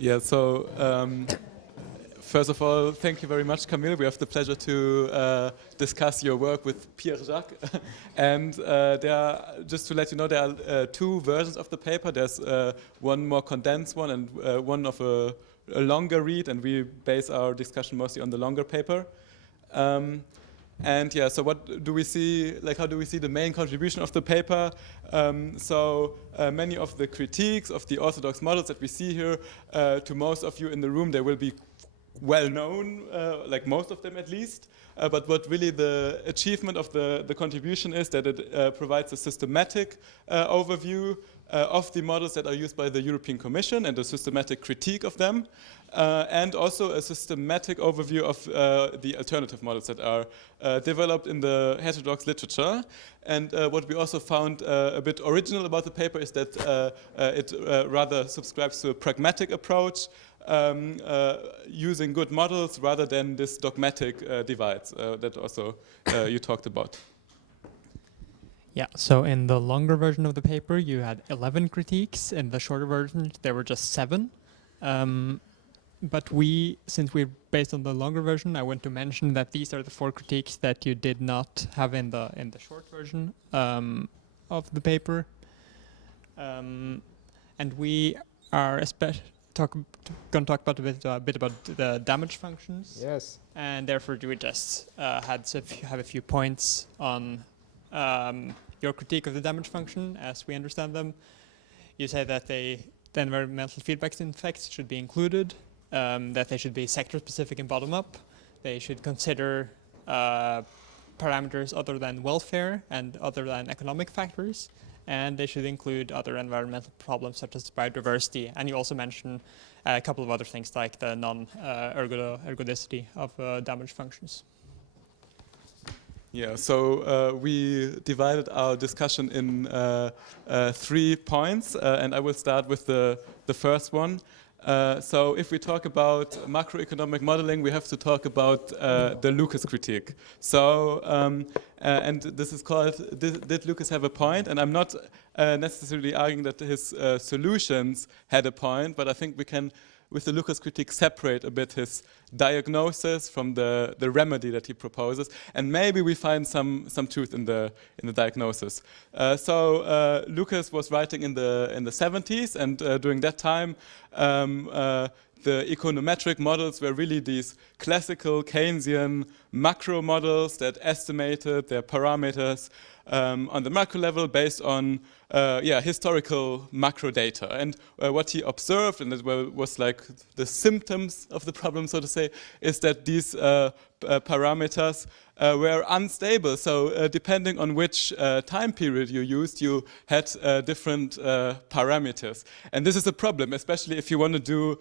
Yeah, so first of all, thank you very much, Camille. We have the pleasure to discuss your work with Pierre-Jacques. And there are, just to let you know, there are two versions of the paper. There's one more condensed one and one of a longer read, and we base our discussion mostly on the longer paper. And yeah, so what do we see, like how do we see the main contribution of the paper? Many of the critiques of the orthodox models that we see here, to most of you in the room, they will be well known, like most of them at least. But what really the achievement of the contribution is that it provides a systematic overview of the models that are used by the European Commission and a systematic critique of them, and also a systematic overview of the alternative models that are developed in the heterodox literature. And what we also found a bit original about the paper is that it rather subscribes to a pragmatic approach, using good models rather than this dogmatic divides that also you talked about. Yeah, so in the longer version of the paper, you had 11 critiques. In the shorter version, there were just 7. But since we're based on the longer version, I want to mention that these are the 4 critiques that you did not have in the short version of the paper. And we are going to talk about a bit about the damage functions. Yes. And therefore, we just have a few points on your critique of the damage function as we understand them. You say that the environmental feedback effects should be included, that they should be sector-specific and bottom-up. They should consider parameters other than welfare and other than economic factors, and they should include other environmental problems such as biodiversity. And you also mention a couple of other things like the non-ergodicity of damage functions. Yeah, so we divided our discussion in 3 points, and I will start with the first one. So if we talk about macroeconomic modeling, we have to talk about the Lucas critique. So, and this is called, did Lucas have a point? And I'm not necessarily arguing that his solutions had a point, but I think we can, with the Lucas critique, separate a bit his diagnosis from the remedy that he proposes, and maybe we find some truth in the diagnosis. So Lucas was writing in the 70s, and during that time, the econometric models were really these classical Keynesian macro models that estimated their parameters on the macro level based on historical macro data. And what he observed, and that was like the symptoms of the problem, so to say, is that these parameters were unstable. So depending on which time period you used, you had different parameters. And this is a problem, especially if you want to do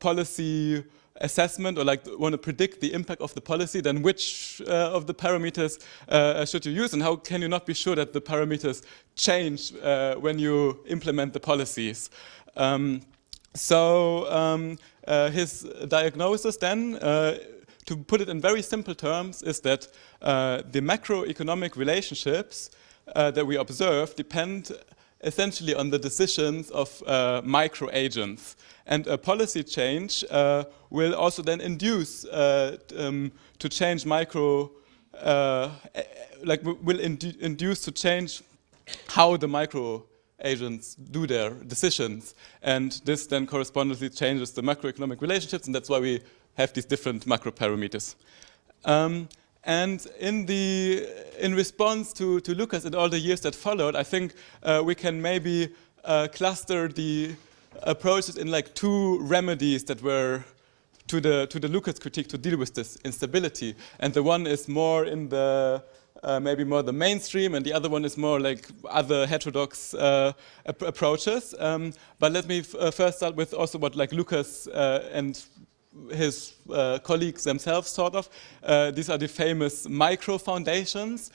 policy assessment or like want to predict the impact of the policy, then which of the parameters should you use, and how can you not be sure that the parameters change when you implement the policies? His diagnosis then, to put it in very simple terms, is that the macroeconomic relationships that we observe depend essentially on the decisions of micro agents. And a policy change will also then induce to change induce to change how the micro agents do their decisions. And this then correspondingly changes the macroeconomic relationships, and that's why we have these different macro parameters. And in response to Lucas and all the years that followed, I think we can maybe cluster the approaches in like 2 remedies that were to the Lucas critique to deal with this instability. And the one is more in the maybe more the mainstream, and the other one is more like other heterodox approaches. But let me first start with also what like Lucas and his colleagues themselves thought of. These are the famous micro foundations.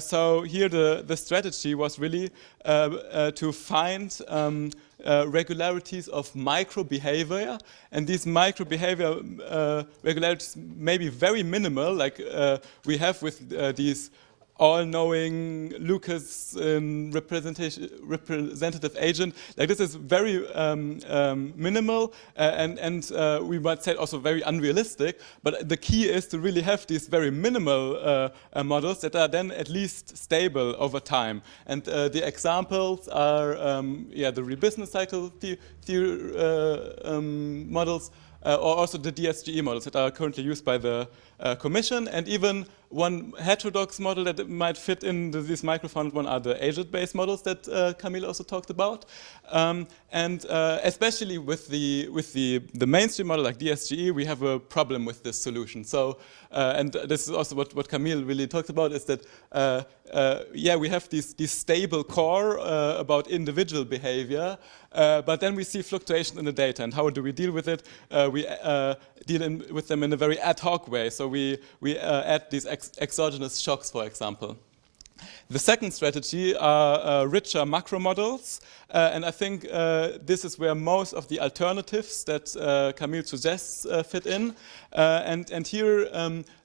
So here the strategy was really to find regularities of micro behavior, and these micro behavior regularities may be very minimal, like we have with these all-knowing Lucas representative agent. Like this is very minimal and we might say also very unrealistic, but the key is to really have these very minimal models that are then at least stable over time. And the examples are the rebusiness cycle models, or also the DSGE models that are currently used by the Commission, and even one heterodox model that might fit in this microfound one are the agent-based models that Camille also talked about, and especially with the mainstream model like DSGE, we have a problem with this solution. So, and this is also what Camille really talked about, is that we have these stable core about individual behavior, but then we see fluctuation in the data, and how do we deal with it? We deal with them in a very ad hoc way. So we add these exogenous shocks, for example. The second strategy are richer macro models, and I think this is where most of the alternatives that Camille suggests fit in. And here,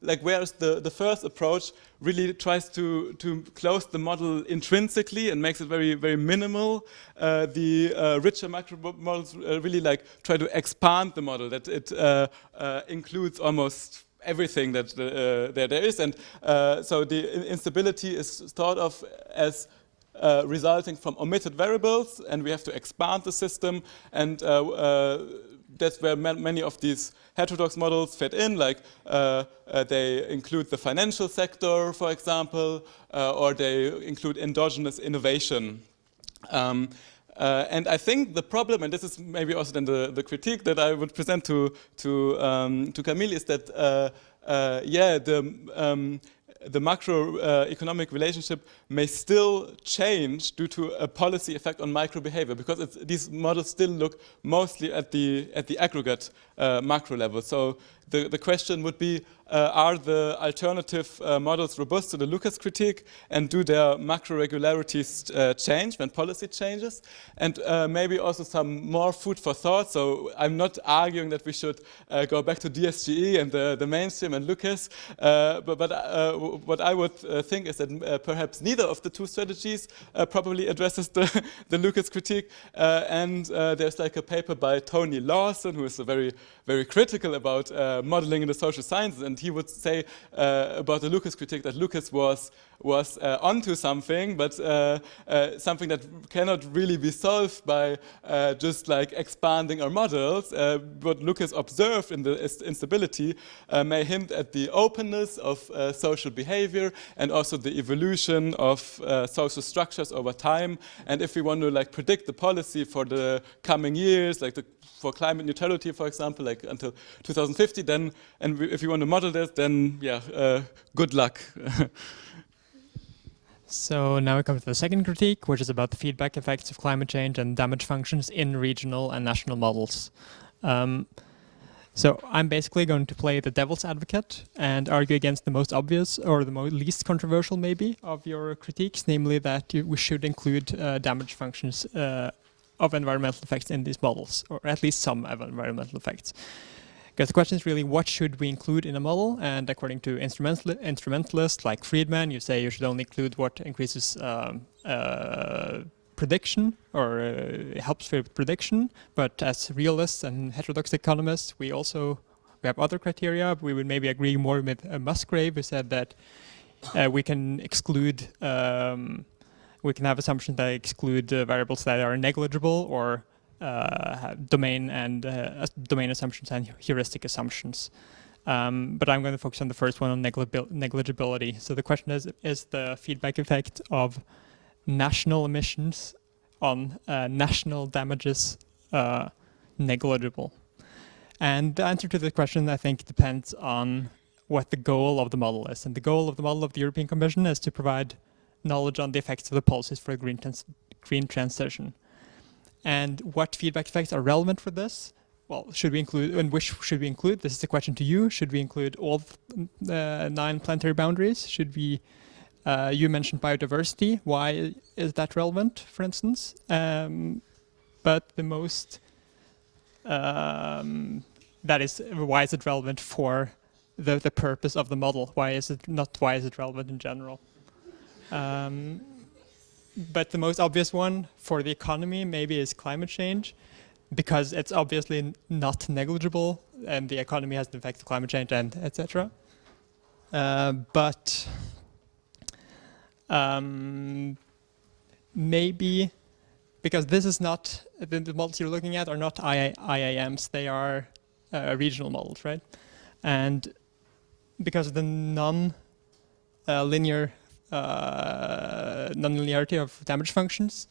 like whereas the first approach really tries to close the model intrinsically and makes it very, very minimal, the richer macro models really like try to expand the model, that it includes almost everything that there is, and so the instability is thought of as resulting from omitted variables, and we have to expand the system, and that's where many of these heterodox models fit in, like they include the financial sector, for example, or they include endogenous innovation. And I think the problem, and this is maybe also then the critique that I would present to Camille, is that the macroeconomic relationship may still change due to a policy effect on micro behavior, because these models still look mostly at the aggregate macro level. So the question would be, are the alternative models robust to the Lucas critique, and do their macro regularities change when policy changes? And maybe also some more food for thought. So I'm not arguing that we should go back to DSGE and the mainstream and Lucas, but what I would think is that perhaps neither of the two strategies probably addresses the Lucas critique. And there's like a paper by Tony Lawson, who is very, very critical about modeling in the social sciences, and he would say about the Lucas critique that Lucas was onto something, but something that cannot really be solved by just like expanding our models. What Lucas observed in the instability may hint at the openness of social behavior and also the evolution of social structures over time. And if we want to like predict the policy for the coming years, like for climate neutrality, for example, like until 2050, then, and if you want to model this, then good luck. So now we come to the second critique, which is about the feedback effects of climate change and damage functions in regional and national models. So I'm basically going to play the devil's advocate and argue against the most obvious, or the least controversial maybe, of your critiques, namely that we should include damage functions of environmental effects in these models, or at least some environmental effects. Because the question is really, what should we include in a model? And according to instrumentalists like Friedman, you say you should only include what increases prediction, or helps with prediction. But as realists and heterodox economists, we have other criteria. We would maybe agree more with Musgrave, who said that we can exclude we can have assumptions that exclude variables that are negligible, or domain assumptions and heuristic assumptions. But I'm going to focus on the first one, on negligibility. So the question is the feedback effect of national emissions on national damages negligible? And the answer to the question, I think, depends on what the goal of the model is. And the goal of the model of the European Commission is to provide knowledge on the effects of the policies for green transition. And what feedback effects are relevant for this? Well, should we include, and which should we include? This is a question to you. Should we include all 9 planetary boundaries? Should we, you mentioned biodiversity. Why is that relevant, for instance? But the most, that is, why is it relevant for the purpose of the model? Why is it relevant in general? But the most obvious one for the economy maybe is climate change, because it's obviously not negligible, and the economy has an effect of climate change, and etc. But maybe, because this is not, the models you're looking at are not IAMs, they are regional models, right? And because of the non-linearity of damage functions,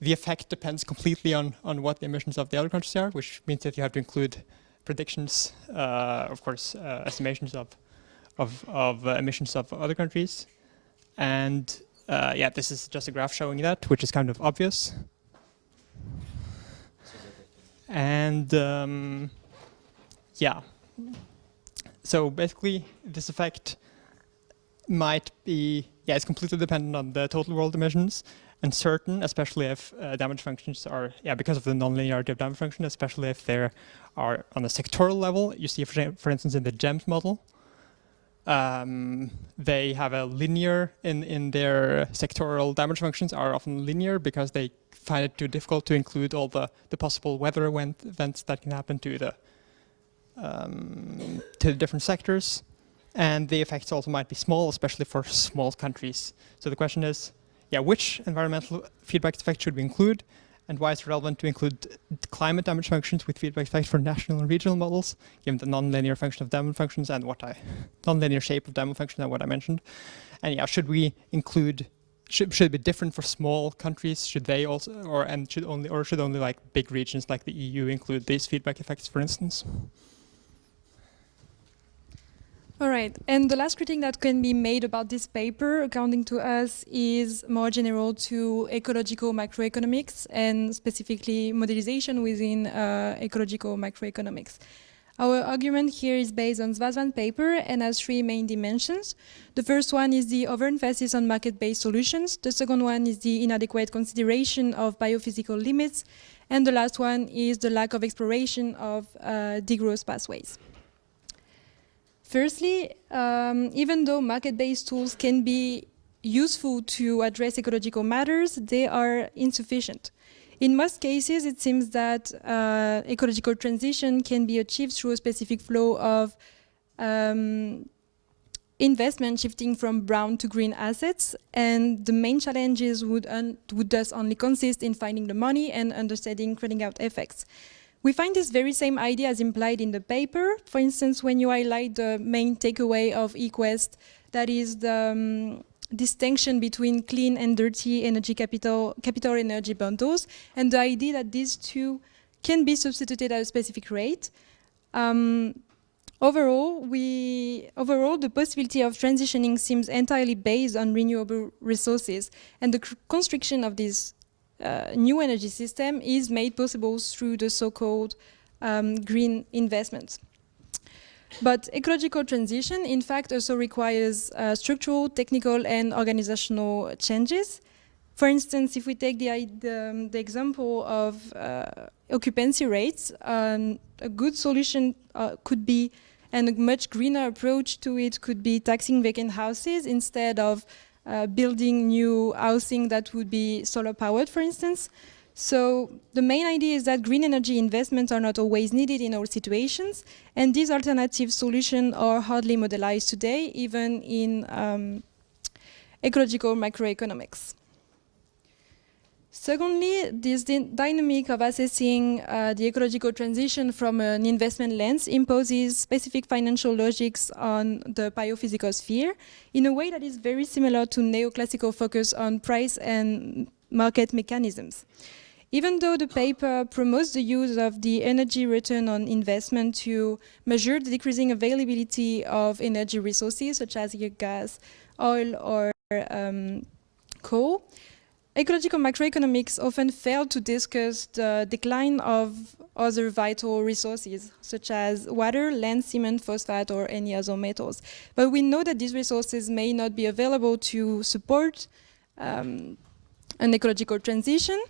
the effect depends completely on what the emissions of the other countries are, which means that you have to include predictions, of course, estimations of emissions of other countries. And yeah, this is just a graph showing that, which is kind of obvious. And yeah, so basically this effect might be, yeah, it's completely dependent on the total world emissions, and certain, especially if damage functions are, yeah, because of the non-linearity of damage function, especially if they are on a sectoral level. You see, for instance, in the GEMS model, they have a linear in their sectoral damage functions are often linear because they find it too difficult to include all the possible weather events that can happen to the different sectors. And the effects also might be small, especially for small countries. So the question is, yeah, which environmental feedback effect should we include, and why is it relevant to include climate damage functions with feedback effect for national and regional models, given the non-linear function of damage functions and non-linear shape of damage function and what I mentioned. And yeah, should we include, should it be different for small countries? Should they also, should only like big regions like the EU include these feedback effects, for instance? All right, and the last critique that can be made about this paper, according to us, is more general to ecological macroeconomics and specifically modelization within ecological macroeconomics. Our argument here is based on Svazvan paper and has three main dimensions. The first one is the overemphasis on market-based solutions. The second one is the inadequate consideration of biophysical limits. And the last one is the lack of exploration of degrowth pathways. Firstly, even though market-based tools can be useful to address ecological matters, they are insufficient. In most cases, it seems that ecological transition can be achieved through a specific flow of investment shifting from brown to green assets, and the main challenges would thus only consist in finding the money and understanding crowding out effects. We find this very same idea as implied in the paper. For instance, when you highlight the main takeaway of eQuest, that is the distinction between clean and dirty energy capital energy bundles, and the idea that these two can be substituted at a specific rate. Overall, the possibility of transitioning seems entirely based on renewable resources, and the construction of this new energy system is made possible through the so-called green investments. But ecological transition, in fact, also requires structural, technical, and organizational changes. For instance, if we take the example of occupancy rates, a good solution could be, and a much greener approach to it could be taxing vacant houses instead of building new housing that would be solar powered, for instance. So the main idea is that green energy investments are not always needed in all situations, and these alternative solutions are hardly modelized today, even in ecological macroeconomics. Secondly, this dynamic of assessing the ecological transition from an investment lens imposes specific financial logics on the biophysical sphere in a way that is very similar to neoclassical focus on price and market mechanisms. Even though the paper promotes the use of the energy return on investment to measure the decreasing availability of energy resources such as gas, oil, or coal, ecological macroeconomics often fail to discuss the decline of other vital resources, such as water, land, cement, phosphate, or any other metals. But we know that these resources may not be available to support an ecological transition,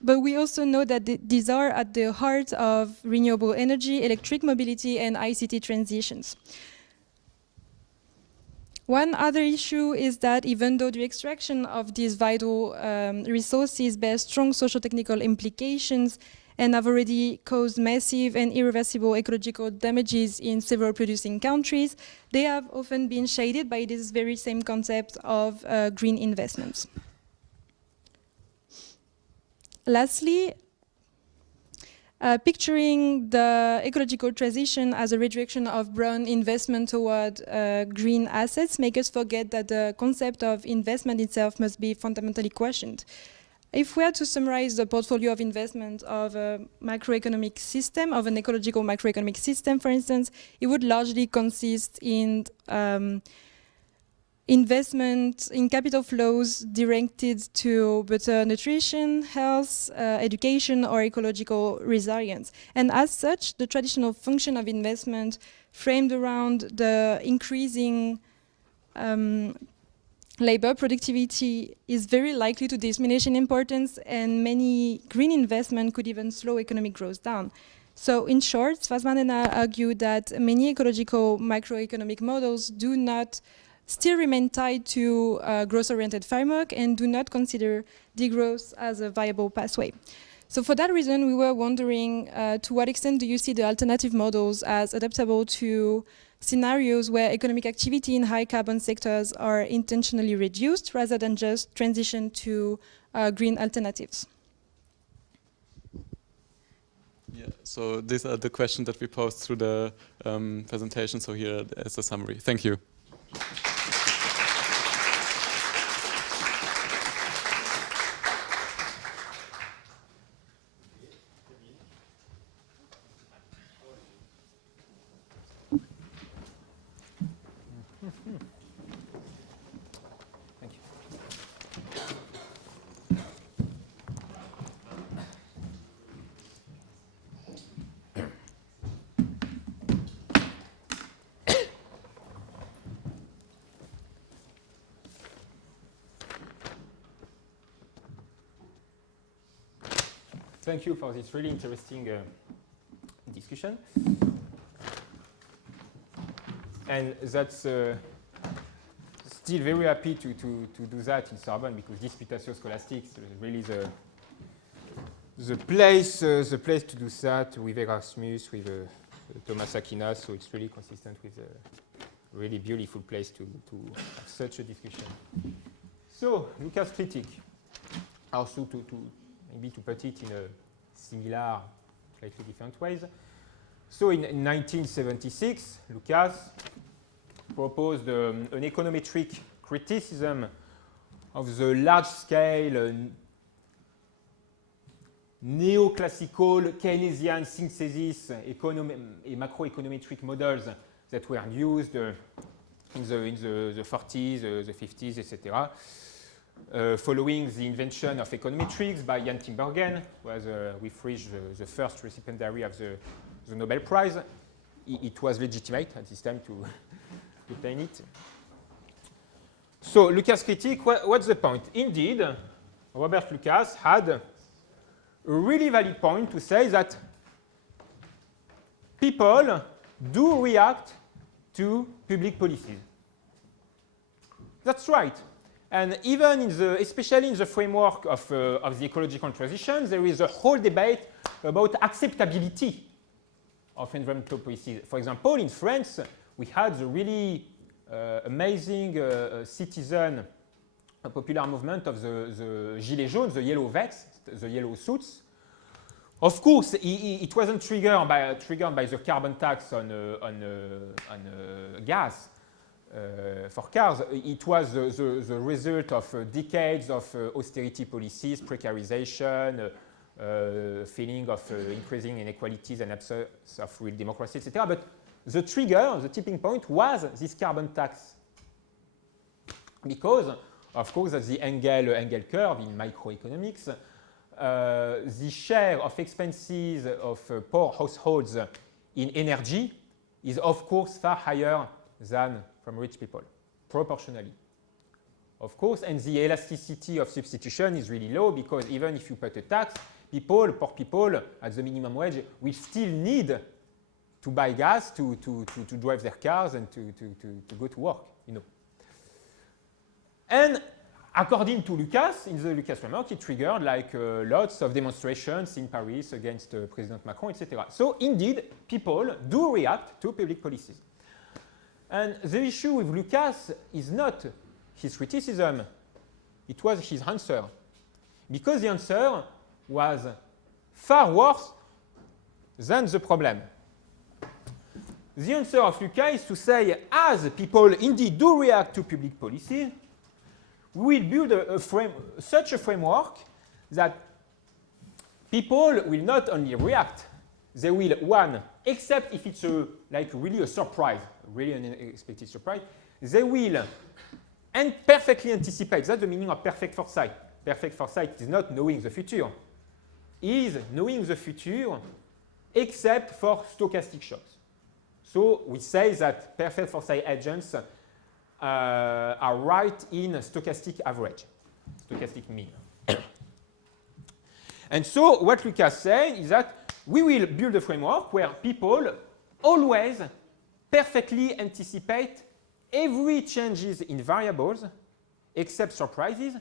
but we also know that these are at the heart of renewable energy, electric mobility, and ICT transitions. One other issue is that even though the extraction of these vital resources bears strong socio-technical implications and have already caused massive and irreversible ecological damages in several producing countries, they have often been shaded by this very same concept of green investments. Lastly, picturing the ecological transition as a redirection of brown investment toward green assets make us forget that the concept of investment itself must be fundamentally questioned. If we had to summarize the portfolio of investment of a macroeconomic system, of an ecological macroeconomic system, for instance, it would largely consist in investment in capital flows directed to better nutrition, health, education, or ecological resilience. And as such, the traditional function of investment framed around the increasing labor productivity is very likely to diminish in importance, and many green investment could even slow economic growth down. So in short, Soussman and I argue that many ecological macroeconomic models do not still remain tied to a growth-oriented framework and do not consider degrowth as a viable pathway. So for that reason, we were wondering to what extent do you see the alternative models as adaptable to scenarios where economic activity in high carbon sectors are intentionally reduced rather than just transition to green alternatives? Yeah, so these are the questions that we posed through the presentation. So here is a summary. Thank you. Thank you for this really interesting discussion. And that's still very happy to do that in Sorbonne, because Disputatio Scholastics is really the place to do that with Erasmus, with Thomas Aquinas. So it's really consistent with a really beautiful place to have such a discussion. So Lucas' critique, also maybe to put it in a similar, slightly different ways. So in 1976, Lucas proposed an econometric criticism of the large-scale neoclassical Keynesian synthesis macroeconometric models that were used in the 40s, the 50s, etc. Following the invention of econometrics by Jan Tinbergen, who was with which the first recipientary of the Nobel Prize, it was legitimate at this time to obtain it. So Lucas' critique, what's the point? Indeed, Robert Lucas had a really valid point to say that people do react to public policies. That's right. And even especially in the framework of the ecological transition, there is a whole debate about acceptability of environmental policies. For example, in France, we had the really amazing citizen popular movement of the Gilets jaunes, the yellow vests, the yellow suits. Of course, it wasn't triggered by the carbon tax on gas. For cars, it was the result of decades of austerity policies, precarization, feeling of increasing inequalities and absence of real democracy, etc. But the trigger, the tipping point, was this carbon tax. Because, of course, as the Engel curve in microeconomics, the share of expenses of poor households in energy is, of course, far higher than from rich people, proportionally. Of course, and the elasticity of substitution is really low, because even if you put a tax, poor people at the minimum wage will still need to buy gas to drive their cars and to go to work, you know. And according to Lucas, in the Lucas framework, it triggered like lots of demonstrations in Paris against President Macron, etc. So indeed, people do react to public policies. And the issue with Lucas is not his criticism, it was his answer. Because the answer was far worse than the problem. The answer of Lucas is to say, as people indeed do react to public policy, we will build such a framework that people will not only react, they will, one, except if it's like really a surprise, really an unexpected surprise, they will perfectly anticipate. That's the meaning of perfect foresight. Perfect foresight is not knowing the future. It is knowing the future except for stochastic shocks. So we say that perfect foresight agents are right in stochastic average, stochastic mean. And so what Lucas said is that we will build a framework where people always perfectly anticipate every changes in variables except surprises.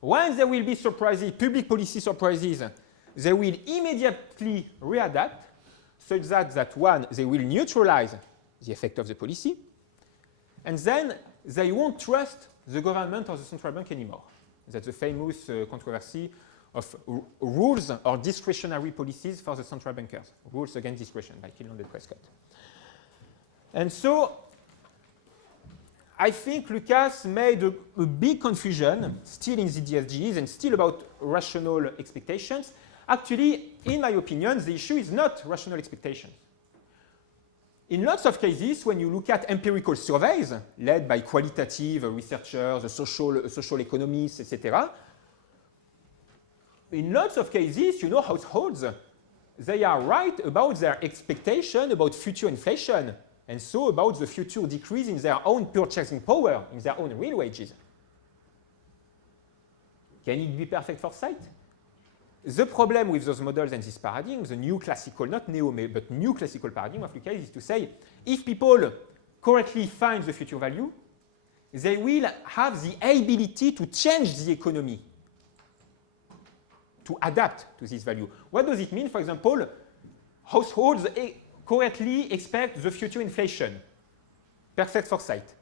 When there will be surprises, public policy surprises, they will immediately readapt such that one, they will neutralize the effect of the policy, and then they won't trust the government or the central bank anymore. That's the famous controversy of rules or discretionary policies for the central bankers. Rules against discretion by Herland and Prescott. And so I think Lucas made a big confusion still in the DSGEs and still about rational expectations. Actually, in my opinion, the issue is not rational expectations. In lots of cases, when you look at empirical surveys led by qualitative researchers, social economists, etc., in lots of cases, you know, households, they are right about their expectation about future inflation, and so about the future decrease in their own purchasing power, in their own real wages. Can it be perfect foresight? The problem with those models and this paradigm, the new classical, not neo, but new classical paradigm of Lucas is to say, if people correctly find the future value, they will have the ability to change the economy, to adapt to this value. What does it mean? For example, households correctly expect the future inflation. Perfect foresight.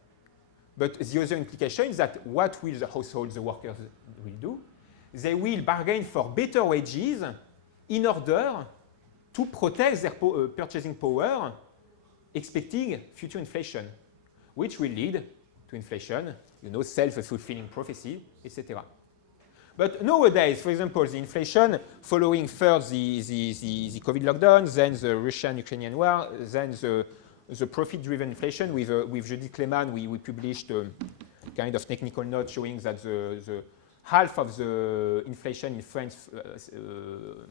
But the other implication is that what will the households, the workers will do? They will bargain for better wages in order to protect their purchasing power, expecting future inflation, which will lead to inflation, you know, self-fulfilling prophecy, etc. But nowadays, for example, the inflation following first the COVID lockdown, then the Russian-Ukrainian war, then the profit-driven inflation with Judith Lehmann, we published a kind of technical note showing that the half of the inflation in France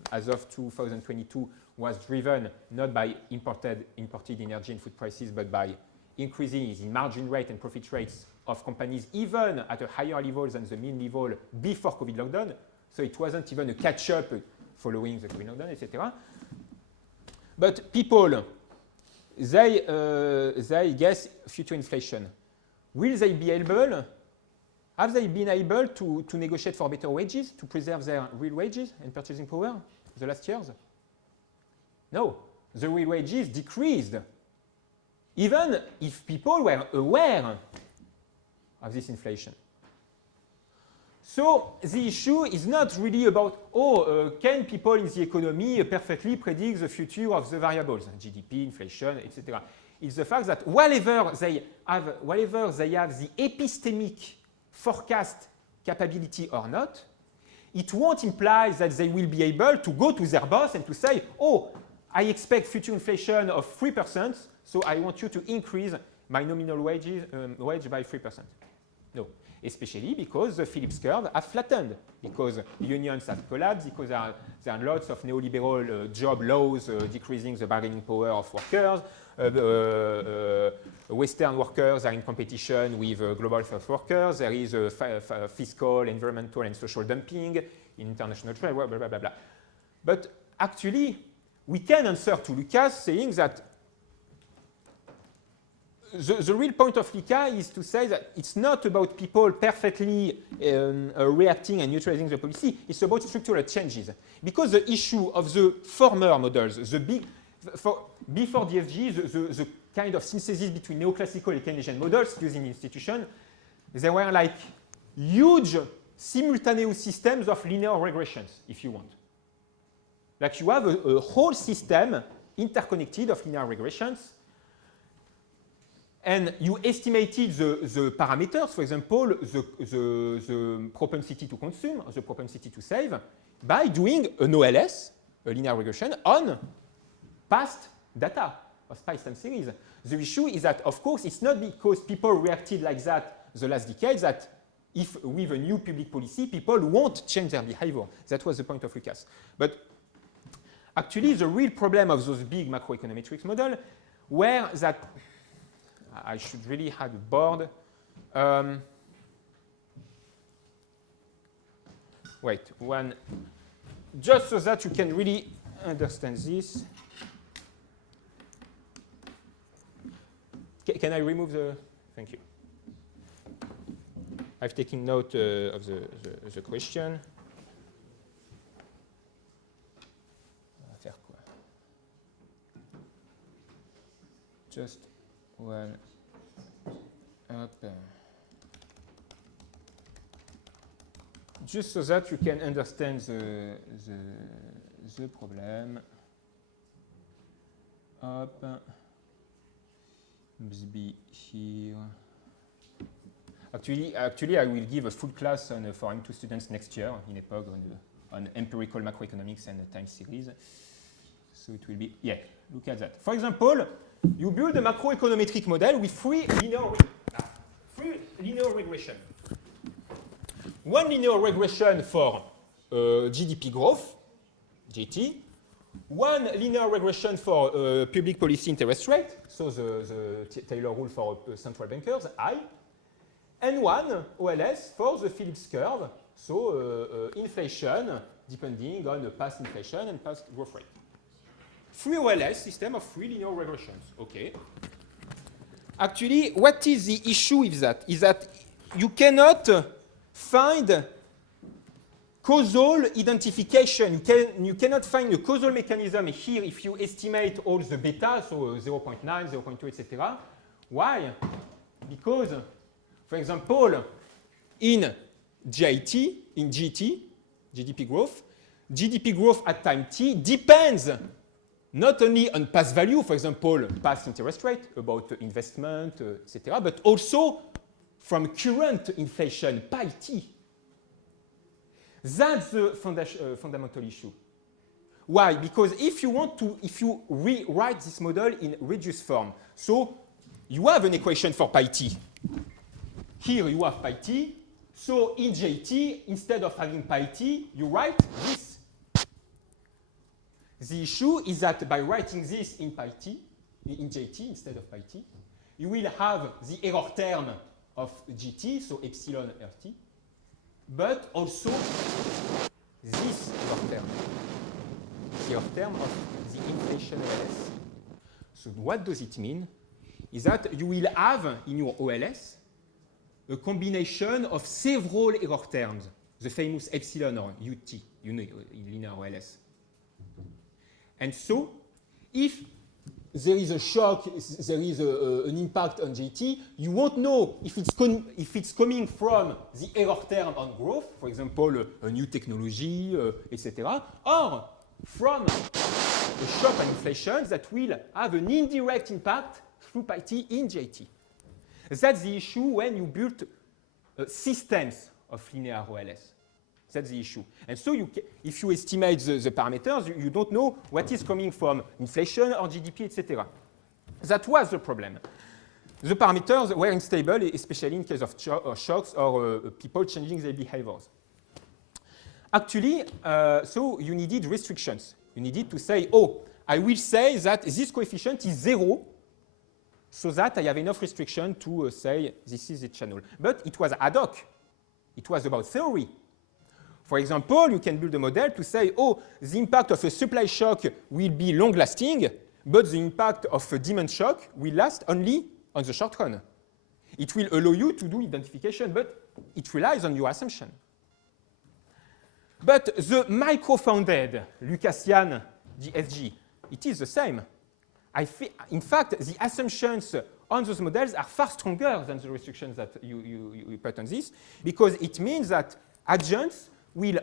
as of 2022 was driven not by imported energy and food prices, but by increasing the margin rate and profit rates of companies even at a higher level than the mean level before COVID lockdown. So it wasn't even a catch-up following the COVID lockdown, etc. But people, they guess future inflation. Will they be able? Have they been able to negotiate for better wages, to preserve their real wages and purchasing power the last years? No, the real wages decreased, even if people were aware of this inflation. So the issue is not really about, can people in the economy perfectly predict the future of the variables, GDP, inflation, etc. It's the fact that whatever they have the epistemic forecast capability or not, it won't imply that they will be able to go to their boss and to say, I expect future inflation of 3%, so I want you to increase my nominal wage by 3%. No, especially because the Phillips curve has flattened, because unions have collapsed, because there are lots of neoliberal job laws decreasing the bargaining power of workers. Western workers are in competition with global South workers. There is fiscal, environmental, and social dumping in international trade, blah, blah, blah, blah. But actually, we can answer to Lucas saying that the real point of LICA is to say that it's not about people perfectly reacting and neutralizing the policy. It's about structural changes. Because the issue of the former models, before DSGE, the kind of synthesis between neoclassical and Keynesian models used in institutions, they were like huge simultaneous systems of linear regressions, if you want. Like you have a whole system interconnected of linear regressions, and you estimated the parameters, for example, the propensity to consume, or the propensity to save, by doing an OLS, a linear regression, on past data of past time series. The issue is that, of course, it's not because people reacted like that the last decade that if with a new public policy, people won't change their behavior. That was the point of Lucas. But actually, the real problem of those big macroeconometrics models were that I should really have a board. Wait, one, just so that you can really understand this. Can I remove the? Thank you. I've taken note of the question. Just one up. Just so that you can understand the problem. Up. Must be here. Actually, I will give a full class for M2 students next year in EPOG on empirical macroeconomics and time series. So it will be, yeah, look at that. For example, you build a macroeconometric model with three linear regression. One linear regression for GDP growth, GT. One linear regression for public policy interest rate, so the Taylor rule for central bankers, I. And one OLS for the Phillips curve, so inflation depending on the past inflation and past growth rate. Three OLS system of three linear regressions. Okay. Actually, what is the issue with that? Is that you cannot find causal identification. You cannot find a causal mechanism here if you estimate all the beta, so 0.9, 0.2, etc. Why? Because, for example, in GIT, in GT, GDP growth at time t depends not only on past value, for example, past interest rate, about investment, etc., but also from current inflation, pi t. That's the fundamental issue. Why? Because if you rewrite this model in reduced form, so you have an equation for pi t. Here you have pi t. So in JT, instead of having pi t, you write this. The issue is that by writing this in pi t, in JT instead of pi t, you will have the error term of GT, so epsilon RT, but also this error term, the error term of the inflation OLS. So what does it mean? Is that you will have in your OLS a combination of several error terms, the famous epsilon or UT, you know, in linear OLS. And so, if there is a shock, there is an impact on JT, you won't know if it's coming from the error term on growth, for example, a new technology, etc., or from a shock on inflation that will have an indirect impact through pi t in JT. That's the issue when you build systems of linear OLS. That's the issue. And so if you estimate the parameters, you don't know what is coming from inflation or GDP, etc. That was the problem. The parameters were unstable, especially in case of shocks or people changing their behaviors. Actually, so you needed restrictions. You needed to say, oh, I will say that this coefficient is 0, so that I have enough restriction to say this is the channel. But it was ad hoc. It was about theory. For example, you can build a model to say, oh, the impact of a supply shock will be long-lasting, but the impact of a demand shock will last only on the short run. It will allow you to do identification, but it relies on your assumption. But the micro-founded Lucasian DSGE, it is the same. In fact, the assumptions on those models are far stronger than the restrictions that you put on this, because it means that adjuncts will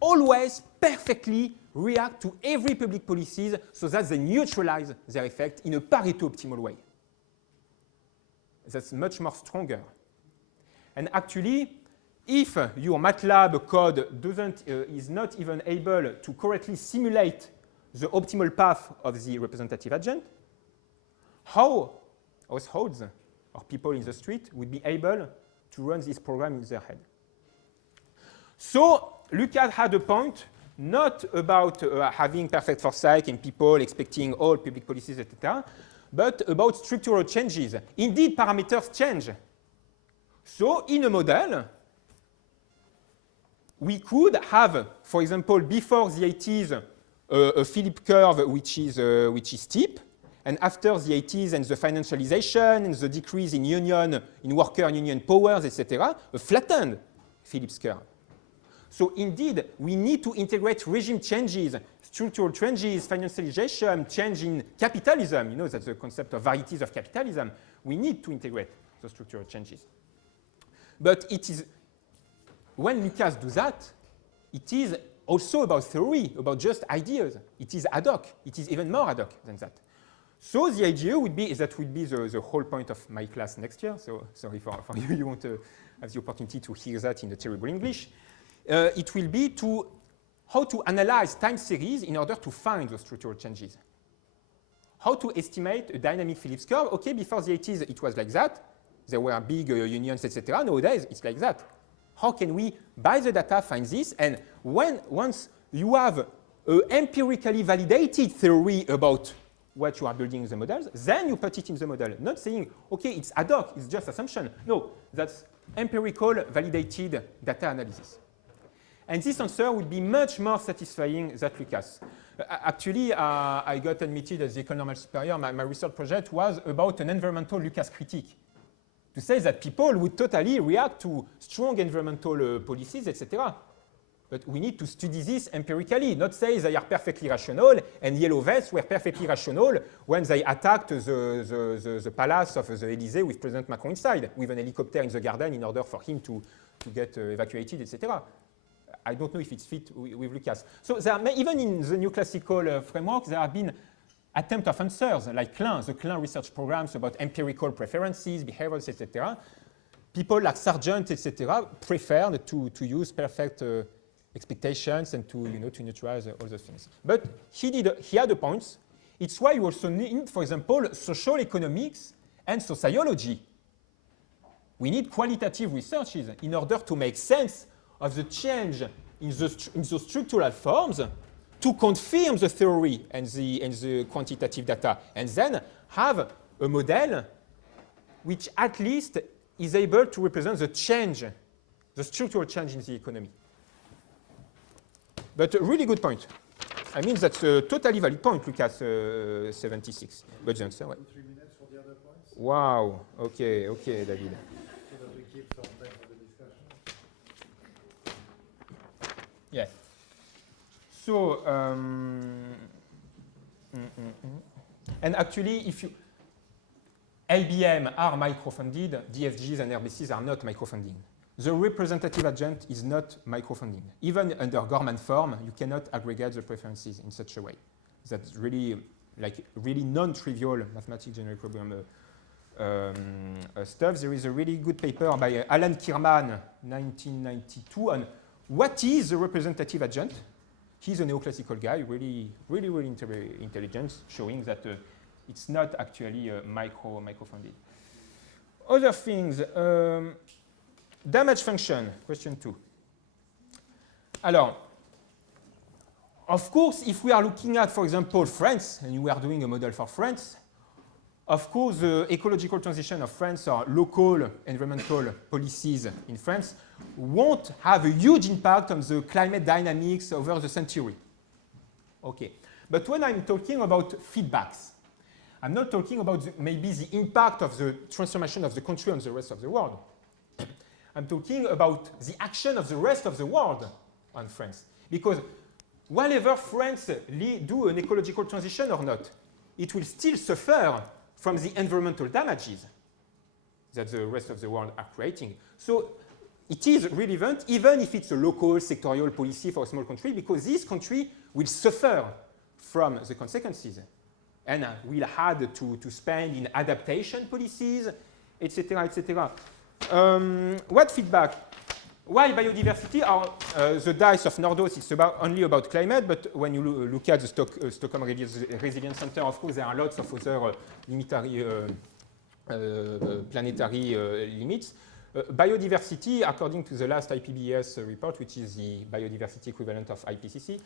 always perfectly react to every public policies so that they neutralize their effect in a Pareto optimal way. That's much more stronger. And actually, if your MATLAB code is not even able to correctly simulate the optimal path of the representative adjunct, how households or people in the street would be able to run this program in their head? So Lucas had a point, not about having perfect foresight and people expecting all public policies, etc., but about structural changes. Indeed, parameters change. So in a model, we could have, for example, before the 80s, a Philip curve which is steep, and after the 80s and the financialization and the decrease in union, in worker and union powers, etc., a flattened Phillips curve. So indeed, we need to integrate regime changes, structural changes, financialization, change in capitalism. You know, that's the concept of varieties of capitalism. We need to integrate the structural changes. But it is, when Lucas does that, it is also about theory, about just ideas. It is ad hoc. It is even more ad hoc than that. So the idea would be, that would be the whole point of my class next year. So sorry for you, you won't have the opportunity to hear that in the terrible English. It will be how to analyze time series in order to find those structural changes. How to estimate a dynamic Phillips curve. Okay, before the 80s, it was like that. There were big unions, etc. Nowadays, it's like that. How can we, by the data, find this? And once you have an empirically validated theory about what you are building in the models, then you put it in the model. Not saying, okay, it's ad hoc, it's just assumption. No, that's empirical validated data analysis. And this answer would be much more satisfying than Lucas. Actually, I got admitted as the Ecole Normale Supérieure. My research project was about an environmental Lucas critique, to say that people would totally react to strong environmental policies, etc. But we need to study this empirically, not say they are perfectly rational, and yellow vests were perfectly rational when they attacked the palace of the Élysée with President Macron inside, with an helicopter in the garden in order for him to get evacuated, etc. I don't know if it's fit with Lucas. So there are, even in the new classical framework, there have been attempts of answers, like the Klein research programs about empirical preferences, behaviors, etc. People like Sargent, etc., preferred to use perfect expectations and to neutralize all those things. But he had a point. It's why you also need, for example, social economics and sociology. We need qualitative researches in order to make sense of the change in the structural forms to confirm the theory and the quantitative data, and then have a model which at least is able to represent the change, the structural change in the economy. But a really good point. I mean, that's a totally valid point, Lucas 76. But the answer, 3 minutes for the other points. Wow. Okay, David. So that we keep some time for the discussion. Yeah. So, and actually, if you LBM are microfunded, DSGs and RBCs are not microfunding. The representative adjunct is not microfunding. Even under Gorman form, you cannot aggregate the preferences in such a way. That's really non-trivial mathematics general problem stuff. There is a really good paper by Alan Kierman, 1992, on what is the representative adjunct. He's a neoclassical guy, really intelligent, showing that it's not actually microfunded. Other things. Damage function, question 2. Alors, of course, if we are looking at, for example, France, and we are doing a model for France, of course, the ecological transition of France or local environmental policies in France won't have a huge impact on the climate dynamics over the century. Okay, but when I'm talking about feedbacks, I'm not talking about maybe the impact of the transformation of the country on the rest of the world. I'm talking about the action of the rest of the world on France. Because whatever France do an ecological transition or not, it will still suffer from the environmental damages that the rest of the world are creating. So it is relevant, even if it's a local sectorial policy for a small country, because this country will suffer from the consequences and will have to spend in adaptation policies, etc., etc. What feedback? Why biodiversity? The DICE of Nordos is only about climate, but when you look at the Stockholm Resilience Center, of course, there are lots of other planetary limits. Biodiversity, according to the last IPBES report, which is the biodiversity equivalent of IPCC,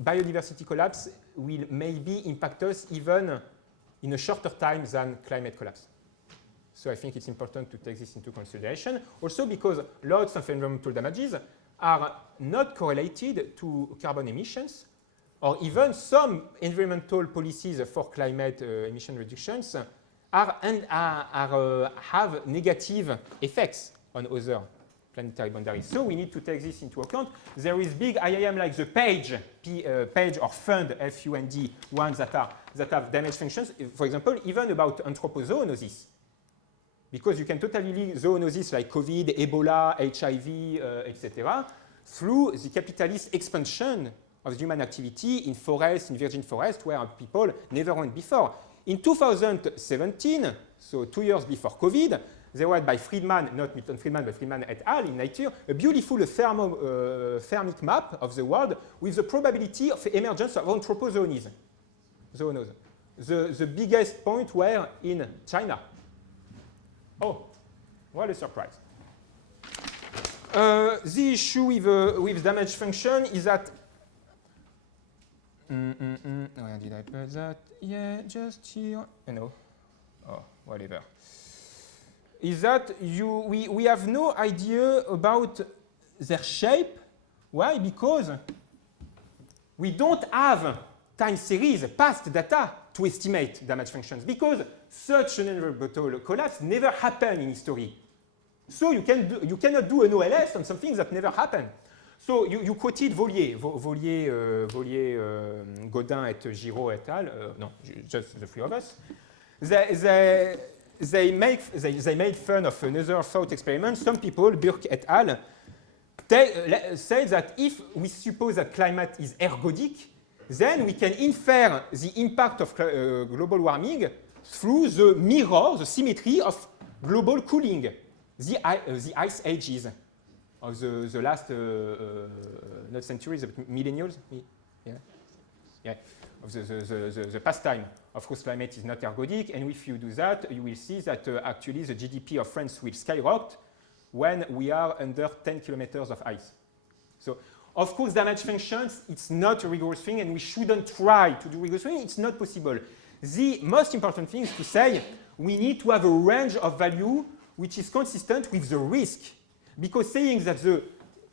biodiversity collapse will maybe impact us even in a shorter time than climate collapse. So I think it's important to take this into consideration. Also because lots of environmental damages are not correlated to carbon emissions, or even some environmental policies for climate emission reductions have negative effects on other planetary boundaries. So we need to take this into account. There is big IAM like the PAGE, PAGE or FUND, FUND, ones that have damage functions, for example, even about anthropozoonosis. Because you can totally link zoonosis like COVID, Ebola, HIV, etc., through the capitalist expansion of human activity in forests, in virgin forests, where people never went before. In 2017, so 2 years before COVID, there was by Friedman, not Milton Friedman, but Friedman et al. In Nature, a beautiful thermic map of the world with the probability of emergence of anthropozoonosis. The biggest point were in China. Oh, what a surprise. The issue with damage function is that where did I put that? Yeah, just here. No. Oh, whatever. Is that we have no idea about their shape. Why? Because we don't have time series, past data to estimate damage functions, because such an environmental collapse never happened in history. So you cannot do an OLS on something that never happened. So you quoted Vollier, Godin et Giraud et al. No, just the three of us. They made fun of another thought experiment. Some people, Burke et al., say that if we suppose that climate is ergodic, then we can infer the impact of global warming through the mirror, the symmetry of global cooling, the ice ages of the last, not centuries, but millennials, of the past time. Of course, climate is not ergodic, and if you do that, you will see that actually the GDP of France will skyrocket when we are under 10 kilometers of ice. So, of course, damage functions, it's not a rigorous thing, and we shouldn't try to do rigorous thing. It's not possible. The most important thing is to say we need to have a range of value which is consistent with the risk. Because saying that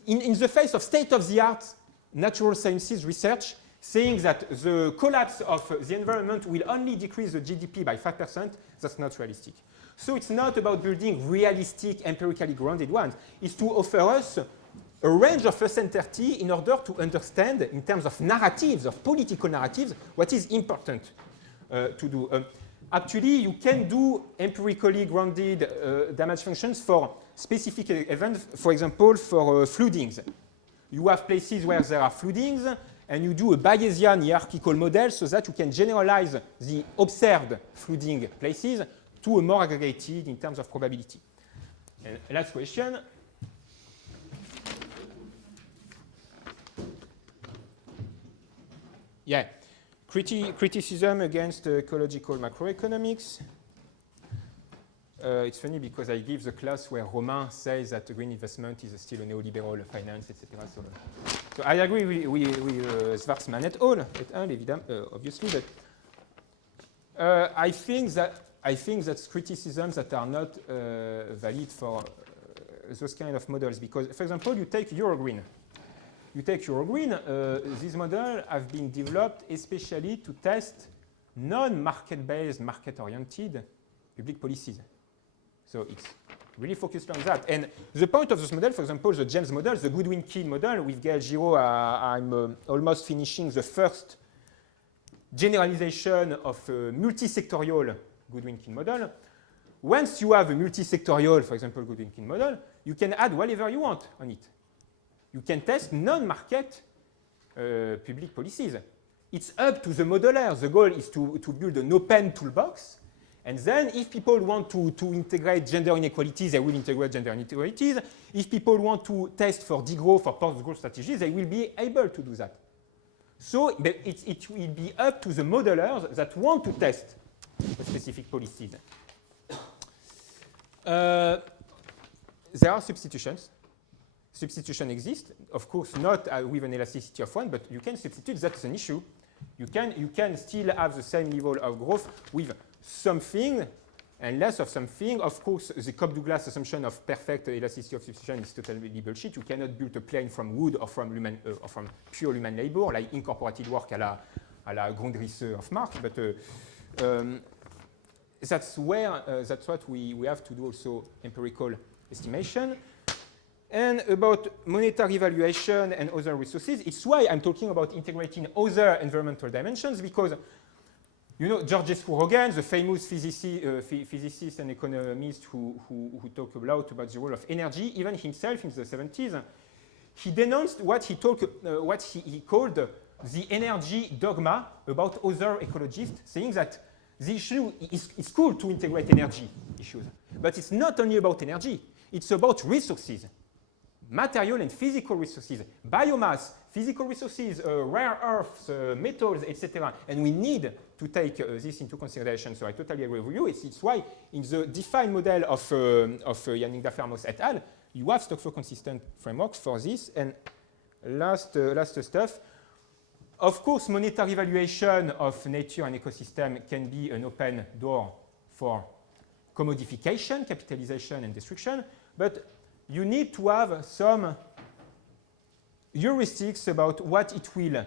in the face of state-of-the-art natural sciences research, saying that the collapse of the environment will only decrease the GDP by 5%, that's not realistic. So it's not about building realistic, empirically grounded ones. It's to offer us a range of uncertainty in order to understand, in terms of narratives, of political narratives, what is important to do. Actually, you can do empirically grounded damage functions for specific events, for example, for floodings. You have places where there are floodings, and you do a Bayesian hierarchical model so that you can generalize the observed flooding places to a more aggregated in terms of probability. And last question. Yeah, criticism against ecological macroeconomics. It's funny because I give the class where Romain says that green investment is still a neoliberal finance, etc. So I agree with Schwarzman et al., obviously, but I think that criticisms that are not valid for those kind of models, because, for example, you take Eurogreen. These models have been developed especially to test non-market-based, market-oriented public policies. So it's really focused on that. And the point of this model, for example, the James model, the Goodwin-Key model, with Gail Giraud, I'm almost finishing the first generalization of a multi-sectorial Goodwin-Key model. Once you have a multi-sectorial, for example, Goodwin-Key model, you can add whatever you want on it. You can test non-market public policies. It's up to the modeler. The goal is to build an open toolbox. And then if people want to integrate gender inequalities, they will integrate gender inequalities. If people want to test for degrowth or post-growth strategies, they will be able to do that. So it will be up to the modelers that want to test specific policies. There are substitutions. Substitution exists, of course, not with an elasticity of 1, but you can substitute. That's an issue. You can still have the same level of growth with something and less of something. Of course, the Cobb-Douglas assumption of perfect elasticity of substitution is totally bullshit. You cannot build a plane from wood or from pure human labor, like incorporated work à la Grundrisse of Marx. But that's what we have to do also empirical estimation. And about monetary valuation and other resources, it's why I'm talking about integrating other environmental dimensions, because you know George Scrurogan, the famous physicist and economist who talked a lot about the role of energy, even himself in the 70s, he denounced what he called the energy dogma about other ecologists, saying that the issue is cool to integrate energy issues, but it's not only about energy, it's about resources. Material and physical resources, biomass, physical resources, rare earths, metals, etc. And we need to take this into consideration. So I totally agree with you. It's why in the defined model of Yannick Dafermos et al., you have stock flow consistent frameworks for this. And last stuff, of course, monetary valuation of nature and ecosystem can be an open door for commodification, capitalization, and destruction. But you need to have some heuristics about what it will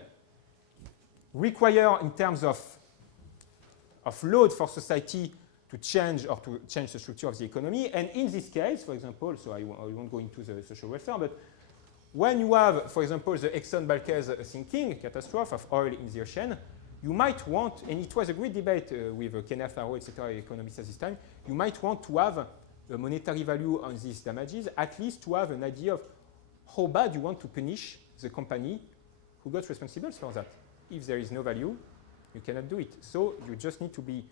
require in terms of load for society to change or to change the structure of the economy. And in this case, for example, so I won't go into the social welfare, but when you have, for example, the Exxon Valdez sinking catastrophe of oil in the ocean, you might want, and it was a great debate with Kenneth Arrow, etc., economists at this time, you might want to have a monetary value on these damages, at least to have an idea of how bad you want to punish the company who got responsible for that. If there is no value, you cannot do it. So you just need to be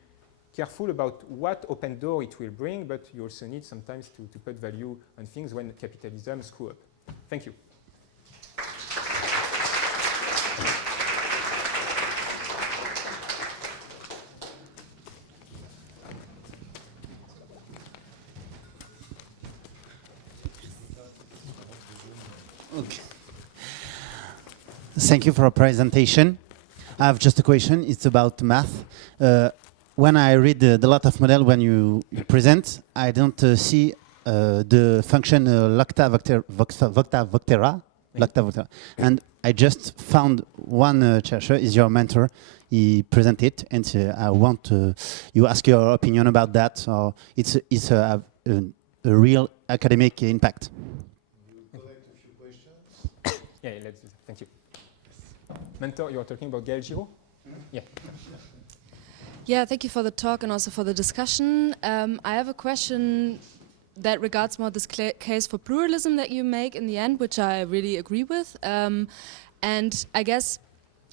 careful about what open door it will bring, but you also need sometimes to put value on things when capitalism screw up. Thank you. Okay. Thank you for your presentation. I have just a question. It's about math. When I read the lot of model when you present, I don't see the function lacta voctera. And I just found one chercher is your mentor. He presented it, and I want you ask your opinion about that. So it's a real academic impact. Yeah, let's do that. Thank you. Mentor, you are talking about Gail Giraud? Yeah. Yeah, thank you for the talk and also for the discussion. I have a question that regards more this case for pluralism that you make in the end, which I really agree with. And I guess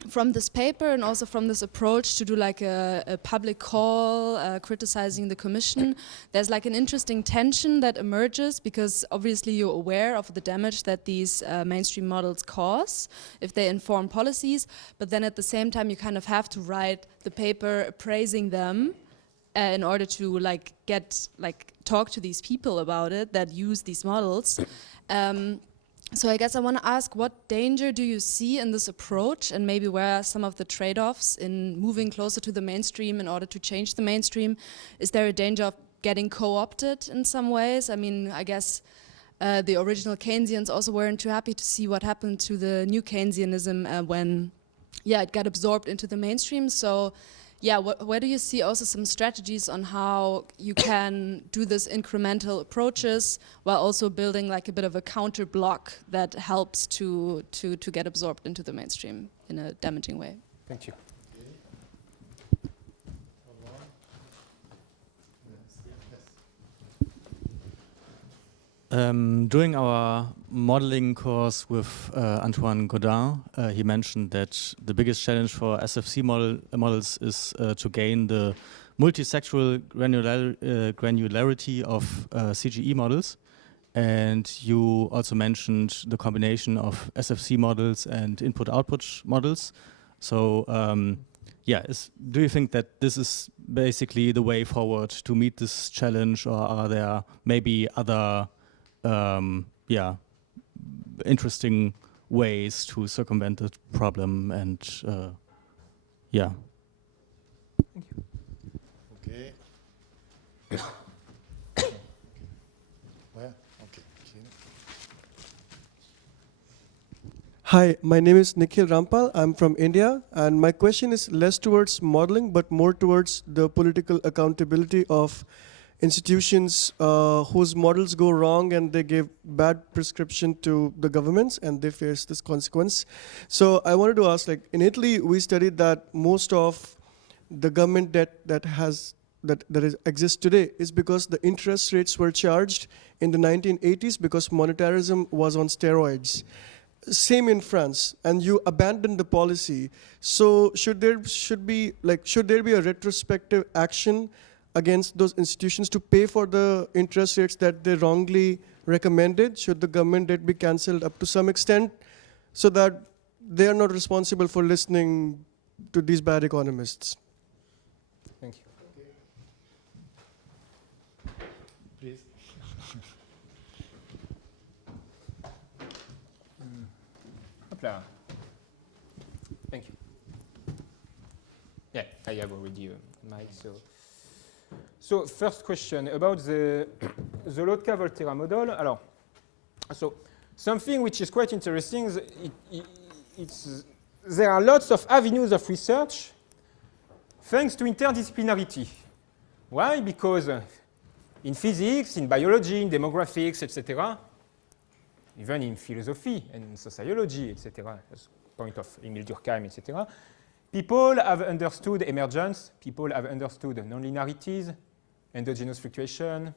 from this paper and also from this approach to do like a public call criticizing the commission, there's like an interesting tension that emerges, because obviously you're aware of the damage that these mainstream models cause if they inform policies, but then at the same time you kind of have to write the paper praising them in order to talk to these people about it that use these models. So I guess I want to ask, what danger do you see in this approach, and maybe where are some of the trade-offs in moving closer to the mainstream in order to change the mainstream? Is there a danger of getting co-opted in some ways? I mean, I guess the original Keynesians also weren't too happy to see what happened to the new Keynesianism when it got absorbed into the mainstream. So yeah, where do you see also some strategies on how you can do this incremental approaches while also building like a bit of a counter block that helps to get absorbed into the mainstream in a damaging way? Thank you. During our modeling course with Antoine Godin, he mentioned that the biggest challenge for SFC models is to gain the multisectoral granularity of CGE models. And you also mentioned the combination of SFC models and input-output models. So do you think that this is basically the way forward to meet this challenge, or are there maybe other interesting ways to circumvent the problem? And Okay. Where? Okay. Hi, my name is Nikhil Rampal. I'm from India, and my question is less towards modeling, but more towards the political accountability of institutions whose models go wrong and they give bad prescription to the governments and they face this consequence. So I wanted to ask, like in Italy, we studied that most of the government debt that exists today is because the interest rates were charged in the 1980s because monetarism was on steroids. Same in France, and you abandoned the policy. So should there be a retrospective action against those institutions to pay for the interest rates that they wrongly recommended? Should the government debt be cancelled up to some extent so that they are not responsible for listening to these bad economists? Thank you. Please. Hopla. Thank you. Yeah, I have already mic, So first question about the Lotka-Volterra model. Alors, so something which is quite interesting, there are lots of avenues of research thanks to interdisciplinarity. Why? Because in physics, in biology, in demographics, etc., even in philosophy and in sociology, etc., that's the point of Emile Durkheim, etc., people have understood emergence, people have understood nonlinearities, endogenous fluctuation,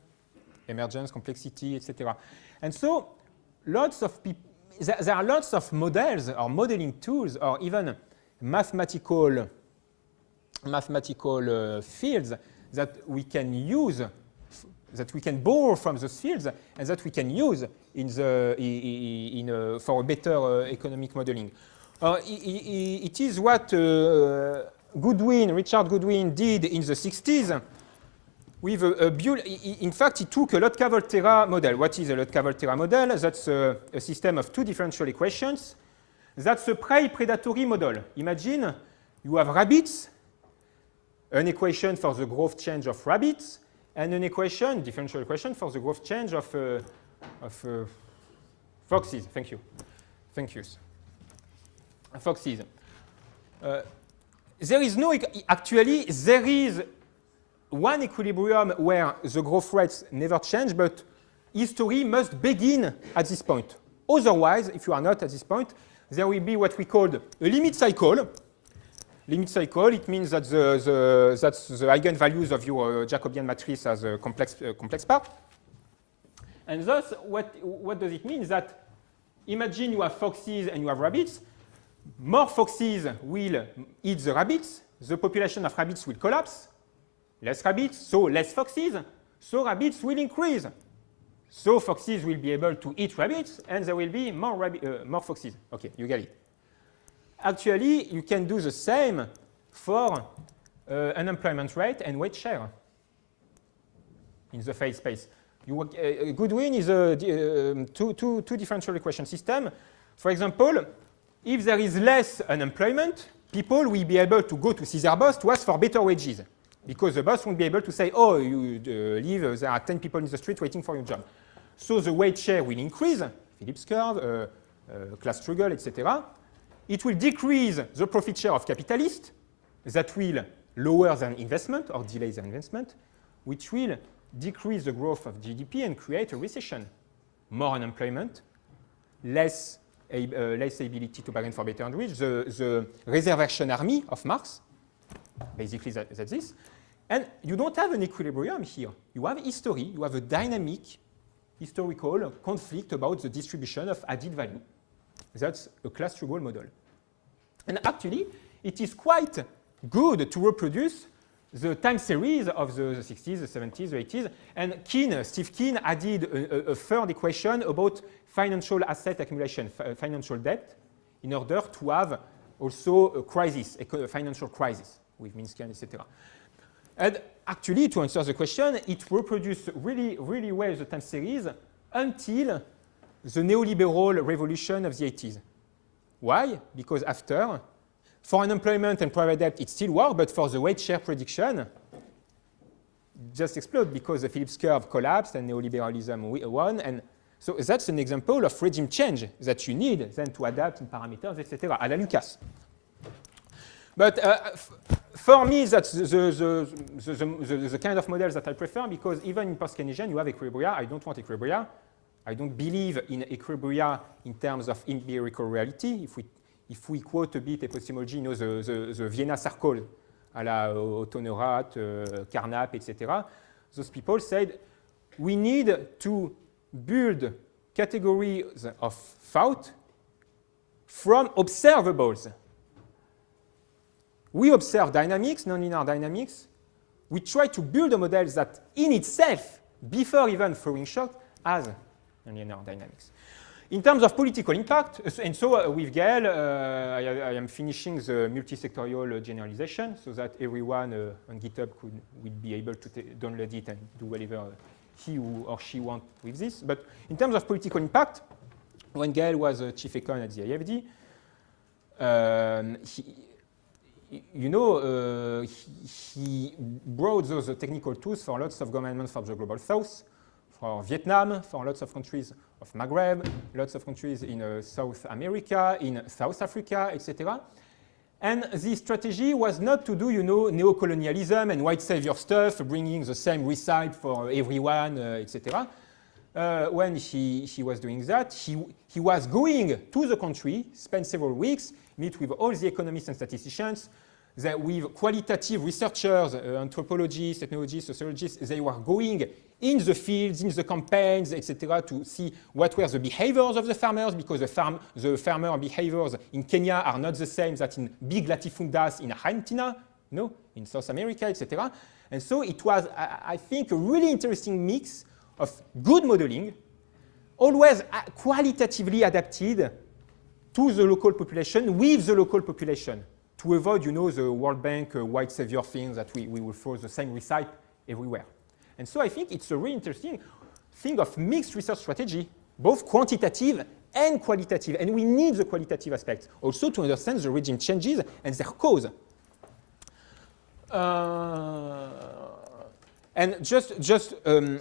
emergence, complexity, etc. And so lots of there are lots of models or modeling tools or even mathematical fields that we can use, that we can borrow from those fields and that we can use for a better economic modeling. It is what Richard Goodwin did in the 60s. With in fact, he took a Lotka-Volterra model. What is a Lotka-Volterra model? That's a system of two differential equations. That's a prey-predatory model. Imagine you have rabbits, an equation for the growth change of rabbits, and an equation, differential equation, for the growth change of foxes. Thank you. Foxes. There is no, actually, there is one equilibrium where the growth rates never change, but history must begin at this point. Otherwise, if you are not at this point, there will be what we call a limit cycle. Limit cycle, it means that the eigenvalues of your Jacobian matrix has a complex part. And thus, what does it mean? Is that imagine you have foxes and you have rabbits. More foxes will eat the rabbits. The population of rabbits will collapse. Less rabbits, so less foxes. So rabbits will increase. So foxes will be able to eat rabbits, and there will be more foxes. Okay, you get it. Actually, you can do the same for unemployment rate and wage share in the phase space. Goodwin is a two differential equation system. For example, if there is less unemployment, people will be able to go to see their boss to ask for better wages, because the boss won't be able to say, oh, you leave, there are 10 people in the street waiting for your job. So the wage share will increase, Phillips curve, class struggle, etc. It will decrease the profit share of capitalists that will lower than investment or delay the investment, which will decrease the growth of GDP and create a recession. More unemployment, less ability to bargain for better and rich, the reservation army of Marx, basically that's this. And you don't have an equilibrium here. You have history, you have a dynamic historical conflict about the distribution of added value. That's a class struggle model. And actually, it is quite good to reproduce the time series of the 60s, the 70s, the 80s. And Steve Keen added a third equation about financial asset accumulation, financial debt, in order to have also a crisis, a financial crisis with Minsky, etc. And actually, to answer the question, it reproduced really, really well the time series until the neoliberal revolution of the 80s. Why? Because after, for unemployment and private debt, it still worked, but for the wage share prediction, it just exploded because the Phillips curve collapsed and neoliberalism won. And so that's an example of regime change that you need then to adapt in parameters, etc. à la Lucas. But for me, that's the kind of models that I prefer, because even in post-Keynesian, you have equilibria. I don't want equilibria. I don't believe in equilibria in terms of empirical reality. If we quote a bit epistemology, the Vienna Circle, à la Autonorat, Carnap, etc., those people said, we need to build categories of thought from observables. We observe dynamics, nonlinear dynamics. We try to build a model that in itself, before even throwing shock, has nonlinear dynamics. In terms of political impact, and so with Gael, I am finishing the multi-sectorial generalization so that everyone on GitHub will be able to download it and do whatever he or she wants with this. But in terms of political impact, when Gael was chief econ at the IFD, he brought those technical tools for lots of governments for the global south, for Vietnam, for lots of countries of Maghreb, lots of countries in South America, in South Africa, etc. And the strategy was not to do, neo-colonialism and white savior stuff, bringing the same recipe for everyone, etc. When he was doing that, he was going to the country, spend several weeks, meet with all the economists and statisticians, with qualitative researchers, anthropologists, ethnologists, sociologists. They were going in the fields, in the campaigns, etc., to see what were the behaviors of the farmers, because the farmer behaviors in Kenya are not the same that in big latifundas in Argentina, in South America, etc. And so it was, I think, a really interesting mix of good modeling, always qualitatively adapted to the local population, with the local population, to avoid, the World Bank white savior thing that we will throw the same recipe everywhere. And so I think it's a really interesting thing of mixed research strategy, both quantitative and qualitative. And we need the qualitative aspects also to understand the regime changes and their cause. And just a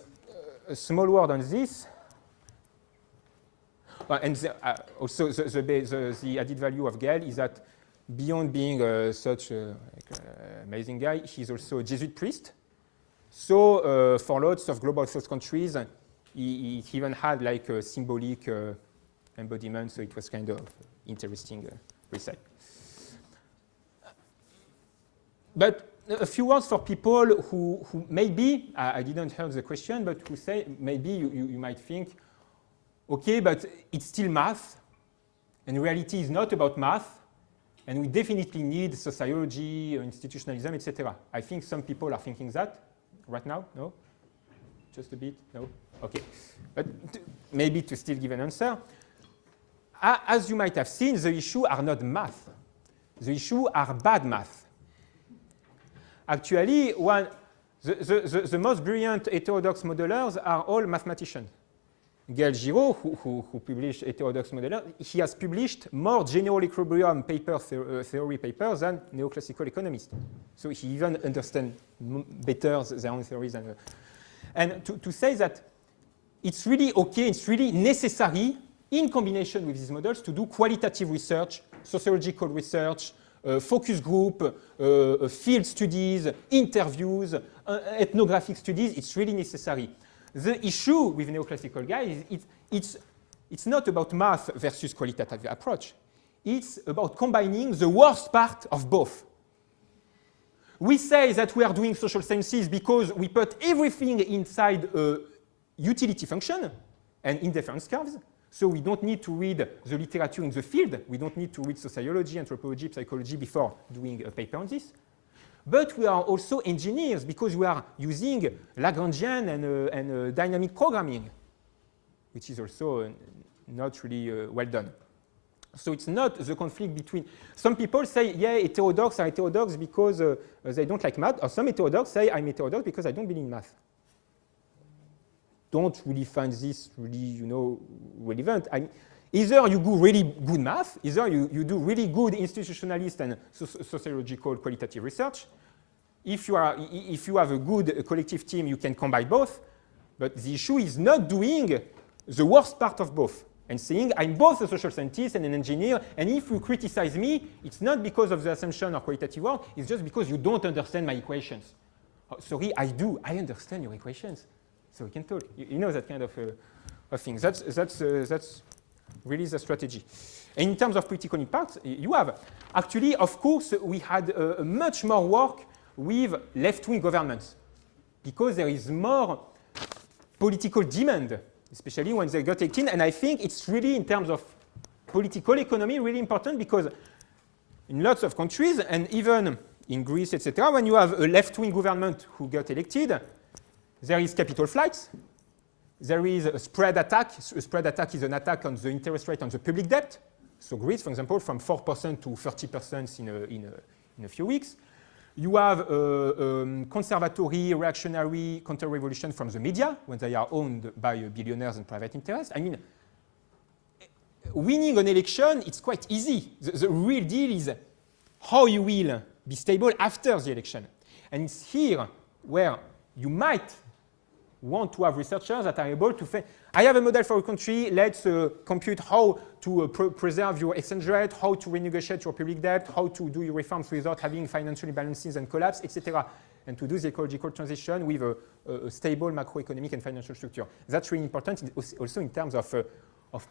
small word on this. And also the added value of Gael is that beyond being such an amazing guy, he's also a Jesuit priest. So for lots of global south countries, he even had like a symbolic embodiment, so it was kind of interesting recipe. But a few words for people who maybe, I didn't hear the question, but who say maybe you might think, okay, but it's still math, and reality is not about math, and we definitely need sociology, institutionalism, etc. I think some people are thinking that right now. No? Just a bit? No? Okay. But maybe to still give an answer, as you might have seen, the issues are not math. The issues are bad math. Actually, the most brilliant heterodox modelers are all mathematicians. Gael Giraud, who published heterodox modeler, he has published more general equilibrium theory papers than neoclassical economists. So he even understands better their own theories. And to say that it's really okay, it's really necessary in combination with these models to do qualitative research, sociological research, focus group, field studies, interviews, ethnographic studies. It's really necessary. The issue with neoclassical guys is it's not about math versus qualitative approach. It's about combining the worst part of both. We say that we are doing social sciences because we put everything inside a utility function and indifference curves. So we don't need to read the literature in the field. We don't need to read sociology, anthropology, psychology before doing a paper on this. But we are also engineers because we are using Lagrangian and dynamic programming, which is also not really well done. So it's not the conflict between... Some people say, yeah, heterodox are heterodox because they don't like math, or some heterodox say, I'm heterodox because I don't believe in math. Don't really find this really, relevant. Either you do really good math, either you do really good institutionalist and sociological qualitative research. If you have a good collective team, you can combine both. But the issue is not doing the worst part of both and saying, I'm both a social scientist and an engineer, and if you criticize me, it's not because of the assumption or qualitative work, it's just because you don't understand my equations. Oh, sorry, I do. I understand your equations. So we can talk. You know that kind of thing. That's really the strategy. And in terms of political impact, you have. Actually, of course, we had much more work with left-wing governments because there is more political demand, especially when they got 18. And I think it's really, in terms of political economy, really important because in lots of countries, and even in Greece, etc., when you have a left-wing government who got elected, there is capital flights. There is a spread attack. A spread attack is an attack on the interest rate on the public debt. So Greece, for example, from 4% to 30% in a few weeks. You have conservatory, reactionary counter-revolution from the media when they are owned by billionaires and private interests. I mean, winning an election, it's quite easy. The real deal is how you will be stable after the election. And it's here where you might want to have researchers that are able to say, I have a model for a country, let's compute how to preserve your exchange rate, how to renegotiate your public debt, how to do your reforms without having financial imbalances and collapse, etc. And to do the ecological transition with a stable macroeconomic and financial structure. That's really important also in terms of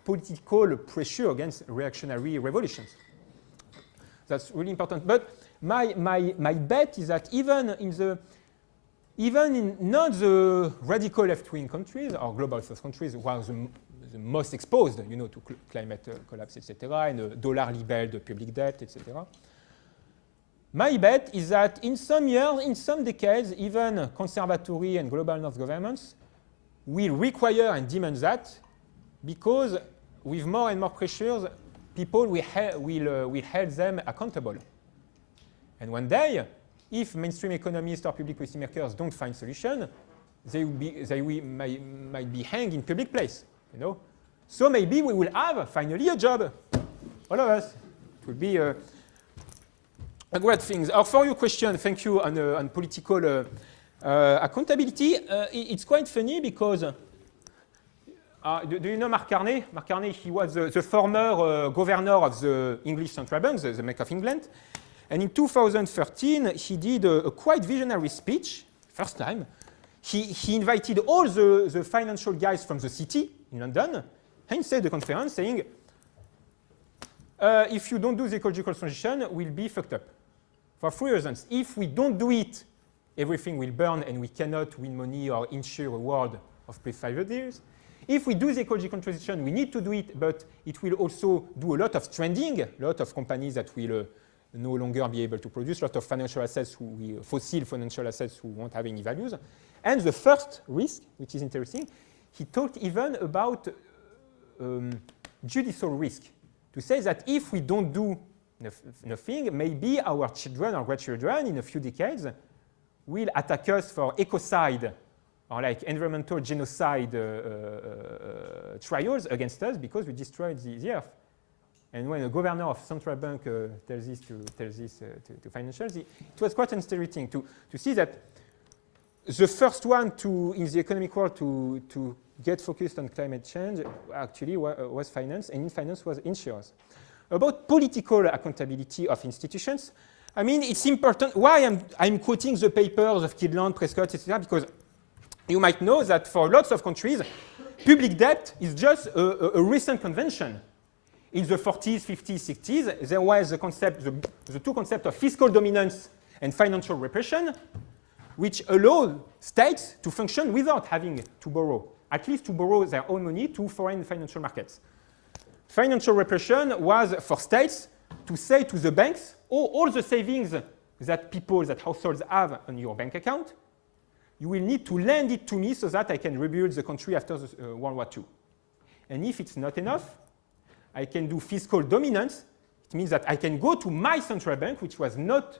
political pressure against reactionary revolutions. That's really important. But my bet is that even in not the radical left-wing countries or global south countries who are the most exposed, to climate collapse, etc., and dollar-libelled public debt, etc. My bet is that in some years, in some decades, even conservatory and global north governments will require and demand that because with more and more pressures, people will hold them accountable. And one day, if mainstream economists or public policymakers don't find solution, they might be hanged in public place. So maybe we will have finally a job, all of us. It will be a great thing. For your question, thank you on political accountability. It's quite funny because do you know Mark Carney? Mark Carney, he was the former governor of the English Central Bank, the Bank of England. And in 2013, he did a quite visionary speech, first time. He invited all the financial guys from the city in London, and he said the conference saying, if you don't do the ecological transition, we'll be fucked up. For 3 reasons. If we don't do it, everything will burn and we cannot win money or ensure a world of +5 years. If we do the ecological transition, we need to do it, but it will also do a lot of stranding, a lot of companies that will no longer be able to produce, a lot of financial assets, fossil financial assets who won't have any values. And the first risk, which is interesting, he talked even about judicial risk, to say that if we don't do nothing, maybe our children or grandchildren in a few decades will attack us for ecocide or like environmental genocide trials against us because we destroyed the earth. And when a governor of central bank tells this to financials, it was quite interesting to see that the first one in the economic world to get focused on climate change actually was finance, and in finance was insurance. About political accountability of institutions, I mean, it's important. Why I'm quoting the papers of Herland, Prescott, etc., because you might know that for lots of countries, public debt is just a recent convention. In the 40s, 50s, 60s, there was the concept, the two concepts of fiscal dominance and financial repression, which allowed states to function without having to borrow, at least to borrow their own money to foreign financial markets. Financial repression was for states to say to the banks, oh, all the savings that people, that households have on your bank account, you will need to lend it to me so that I can rebuild the country after the, World War II. And if it's not enough, I can do fiscal dominance. It means that I can go to my central bank, which was not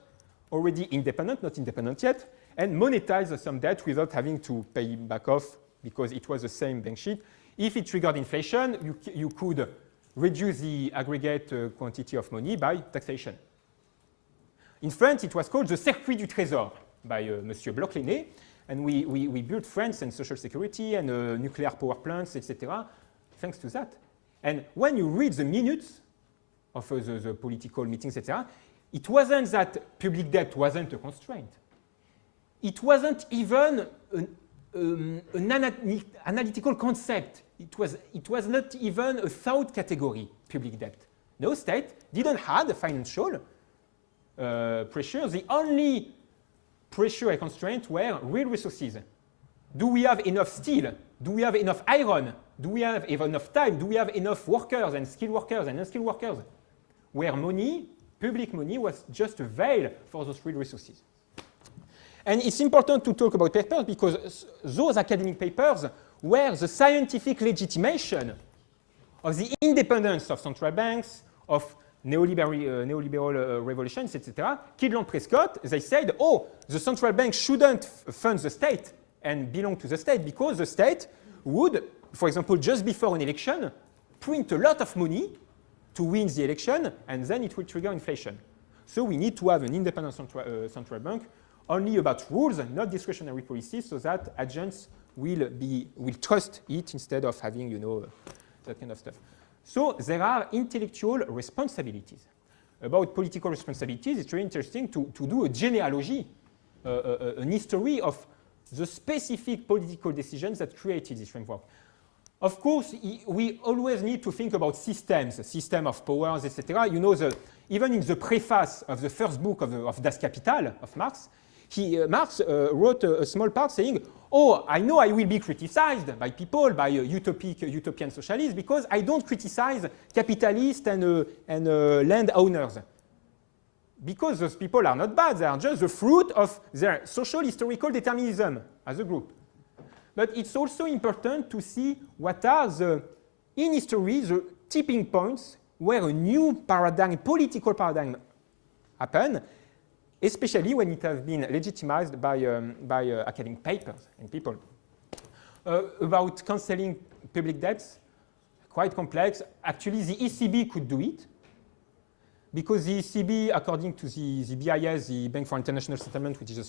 already independent, not independent yet, and monetize some debt without having to pay back off because it was the same bank sheet. If it triggered inflation, you could reduce the aggregate quantity of money by taxation. In France, it was called the Circuit du Trésor by Monsieur Bloch-Léné, and we built France and social security and nuclear power plants, etc., thanks to that. And when you read the minutes of the political meetings, etc., it wasn't that public debt wasn't a constraint. It wasn't even an analytical concept. It was not even a thought category, public debt. No state didn't have the financial pressure. The only pressure and constraint were real resources. Do we have enough steel? Do we have enough iron? Do we have enough time? Do we have enough workers and skilled workers and unskilled workers? Where money, public money, was just a veil for those real resources. And it's important to talk about papers because those academic papers were the scientific legitimation of the independence of central banks, of neoliberal revolutions, etc. Herland, Prescott, they said, oh, the central bank shouldn't fund the state and belong to the state because the state would, for example, just before an election, print a lot of money to win the election, and then it will trigger inflation. So we need to have an independent central bank only about rules and not discretionary policies so that agents will trust it instead of having, that kind of stuff. So there are intellectual responsibilities. About political responsibilities, it's very interesting to do a genealogy, an history of the specific political decisions that created this framework. Of course, we always need to think about systems, system of powers, etc. Even in the preface of the first book of Das Kapital of Marx, Marx wrote a small part saying, oh, I know I will be criticized by people, by utopian socialists, because I don't criticize capitalists and landowners. Because those people are not bad, they are just the fruit of their social historical determinism as a group. But it's also important to see what are in history, the tipping points where a new paradigm, political paradigm happen, especially when it has been legitimized by academic papers and people. About cancelling public debts, quite complex. Actually, the ECB could do it, because the ECB, according to the BIS, the Bank for International Settlement, which is a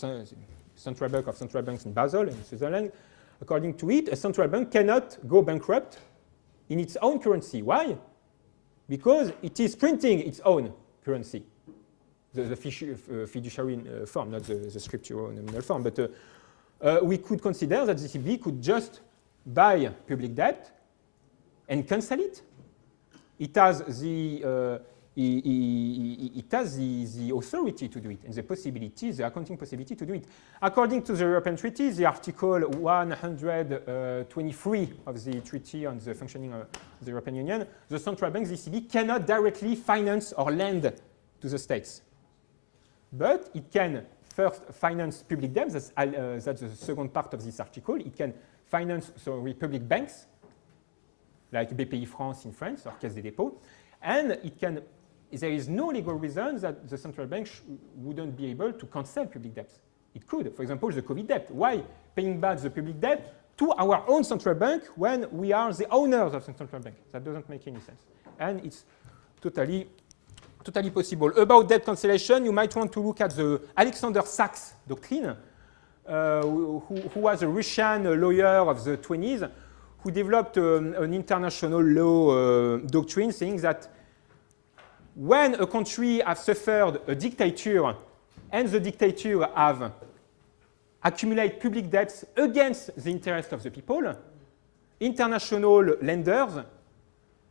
central bank of central banks in Basel, in Switzerland, according to it, a central bank cannot go bankrupt in its own currency. Why? Because it is printing its own currency. The fiduciary form, not the scriptural nominal form. But we could consider that the ECB could just buy public debt and cancel it. It has the authority to do it and the possibility, the accounting possibility to do it. According to the European Treaty, the Article 123 of the Treaty on the Functioning of the European Union, the central bank, the ECB, cannot directly finance or lend to the states. But it can first finance public debt, that's the second part of this article. It can finance public banks, like BPI France in France or Caisse des Dépôts, and it can. There is no legal reason that the central bank wouldn't be able to cancel public debts. It could. For example, the COVID debt. Why paying back the public debt to our own central bank when we are the owners of the central bank? That doesn't make any sense. And it's totally possible. About debt cancellation, you might want to look at the Alexander Sachs doctrine, who was a Russian lawyer of the 20s, who developed an international law doctrine saying that when a country has suffered a dictator and the dictator have accumulated public debts against the interest of the people, international lenders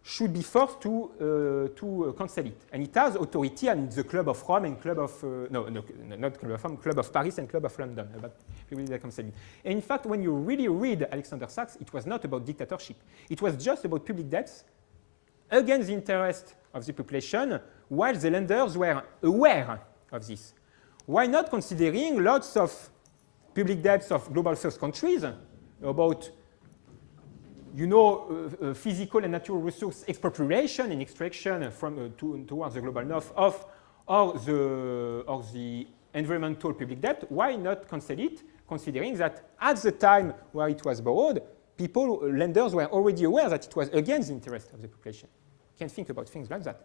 should be forced to cancel it. And it has authority and the Club of Rome and Club of, not Club of Rome, Club of Paris and Club of London, but really they cancel it. And in fact, when you really read Alexander Sachs, it was not about dictatorship. It was just about public debts against the interest of the population, while the lenders were aware of this. Why not considering lots of public debts of global south countries about physical and natural resource expropriation and extraction from towards the global north or the environmental public debt? Why not cancel it, considering that at the time where it was borrowed, lenders were already aware that it was against the interest of the population. You can think about things like that.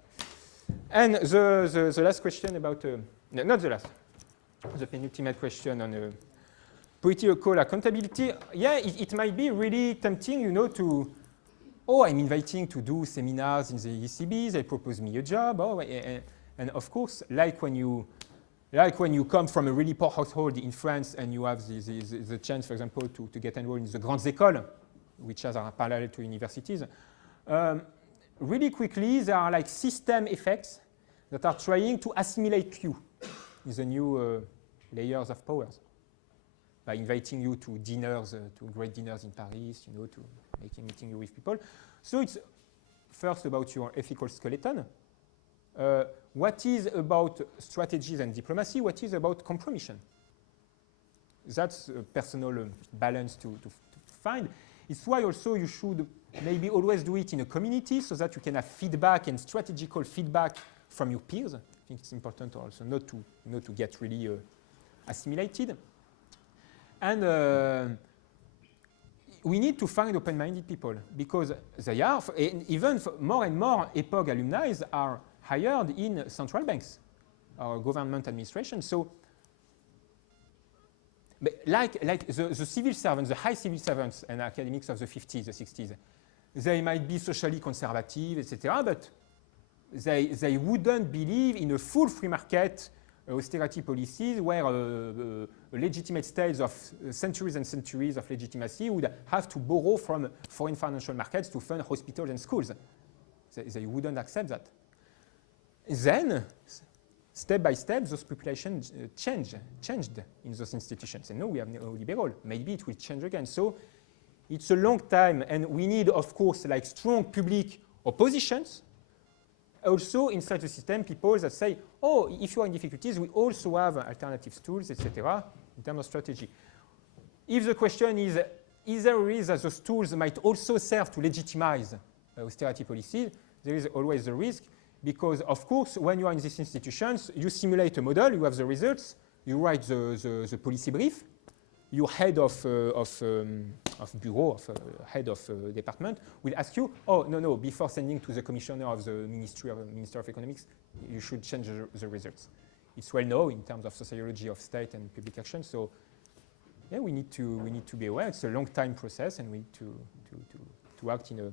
And the last question about, not the last, the penultimate question on political accountability. Yeah, it might be really tempting, I'm inviting to do seminars in the ECB, they propose me a job, and of course, like when you come from a really poor household in France and you have the chance, for example, to get enrolled in the Grandes Écoles, which are parallel to universities, really quickly there are like system effects that are trying to assimilate you in the new layers of powers by inviting you to dinners, to great dinners in Paris, to meeting you with people. So it's first about your ethical skeleton. What is about strategies and diplomacy? What is about compromission? That's a personal balance to find. It's why also you should maybe always do it in a community so that you can have feedback and strategical feedback from your peers. I think it's important also not to get really assimilated. And we need to find open-minded people because they are, even more and more EPOG alumni are hired in central banks or government administration. So, but like the civil servants, the high civil servants and academics of the 50s, the 60s, they might be socially conservative, etc., but they wouldn't believe in a full free market austerity policies where legitimate states of centuries and centuries of legitimacy would have to borrow from foreign financial markets to fund hospitals and schools. They wouldn't accept that. Then, step by step, those populations changed in those institutions. And now we have neoliberal. Maybe it will change again. So it's a long time, and we need, of course, like strong public oppositions. Also, inside the system, people that say, if you are in difficulties, we also have alternative tools, etc., in terms of strategy. If the question is there a risk that those tools might also serve to legitimize austerity policies, there is always a risk. Because, of course, when you are in these institutions, you simulate a model, you have the results, you write the policy brief, your head of bureau, head of department will ask you, no, before sending to the commissioner of the Minister of Economics, you should change the results. It's well known in terms of sociology of state and public action, so yeah, we need to be aware. It's a long time process, and we need to act in a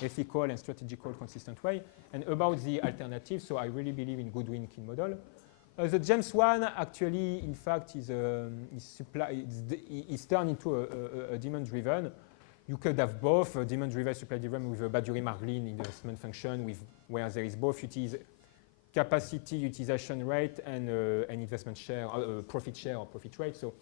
ethical and strategical consistent way. And about the alternative, so I really believe in Goodwin-King model. The James one actually, in fact, is turned into a demand-driven. You could have both demand-driven, supply-driven with a Baduri-Marglin investment function, where there is both capacity utilization rate and investment share, profit share or profit rate. So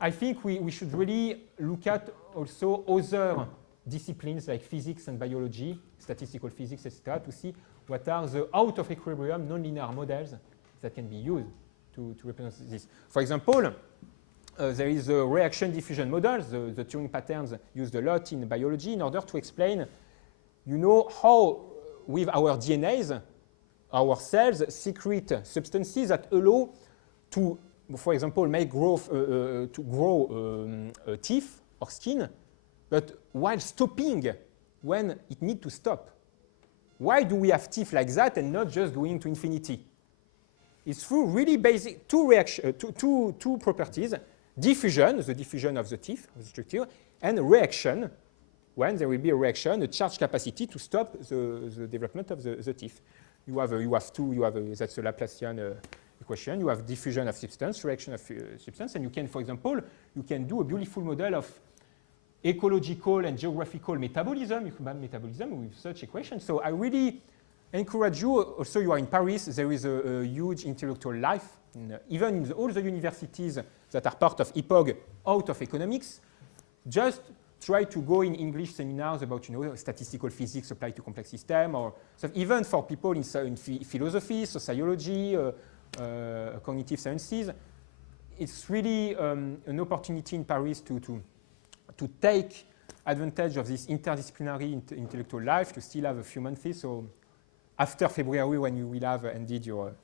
I think we should really look at also other disciplines like physics and biology, statistical physics, etc., to see what are the out of equilibrium nonlinear models that can be used to represent this. For example, there is a reaction diffusion model, the Turing patterns used a lot in biology in order to explain, how with our DNAs, our cells secrete substances that allow to, for example, make growth, to grow teeth or skin, but while stopping when it needs to stop. Why do we have teeth like that and not just going to infinity? It's through really basic two properties: diffusion, the diffusion of the teeth, of the structure, and reaction, when there will be a reaction, a charge capacity to stop the development of the teeth. You have that's a Laplacian equation. You have diffusion of substance, reaction of substance, and you can, for example, you can do a beautiful model of ecological and geographical metabolism. You can have metabolism with such equations. So I really encourage you. Also, you are in Paris. There is a huge intellectual life, even in all the universities that are part of EPOG out of economics. Just try to go in English seminars about statistical physics applied to complex system, or so even for people in philosophy, sociology, cognitive sciences. It's really an opportunity in Paris to take advantage of this interdisciplinary intellectual life. You still have a few months, so after February when you will have ended your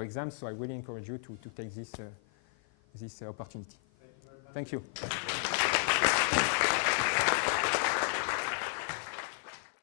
exams, so I really encourage you to take this opportunity. Thank you.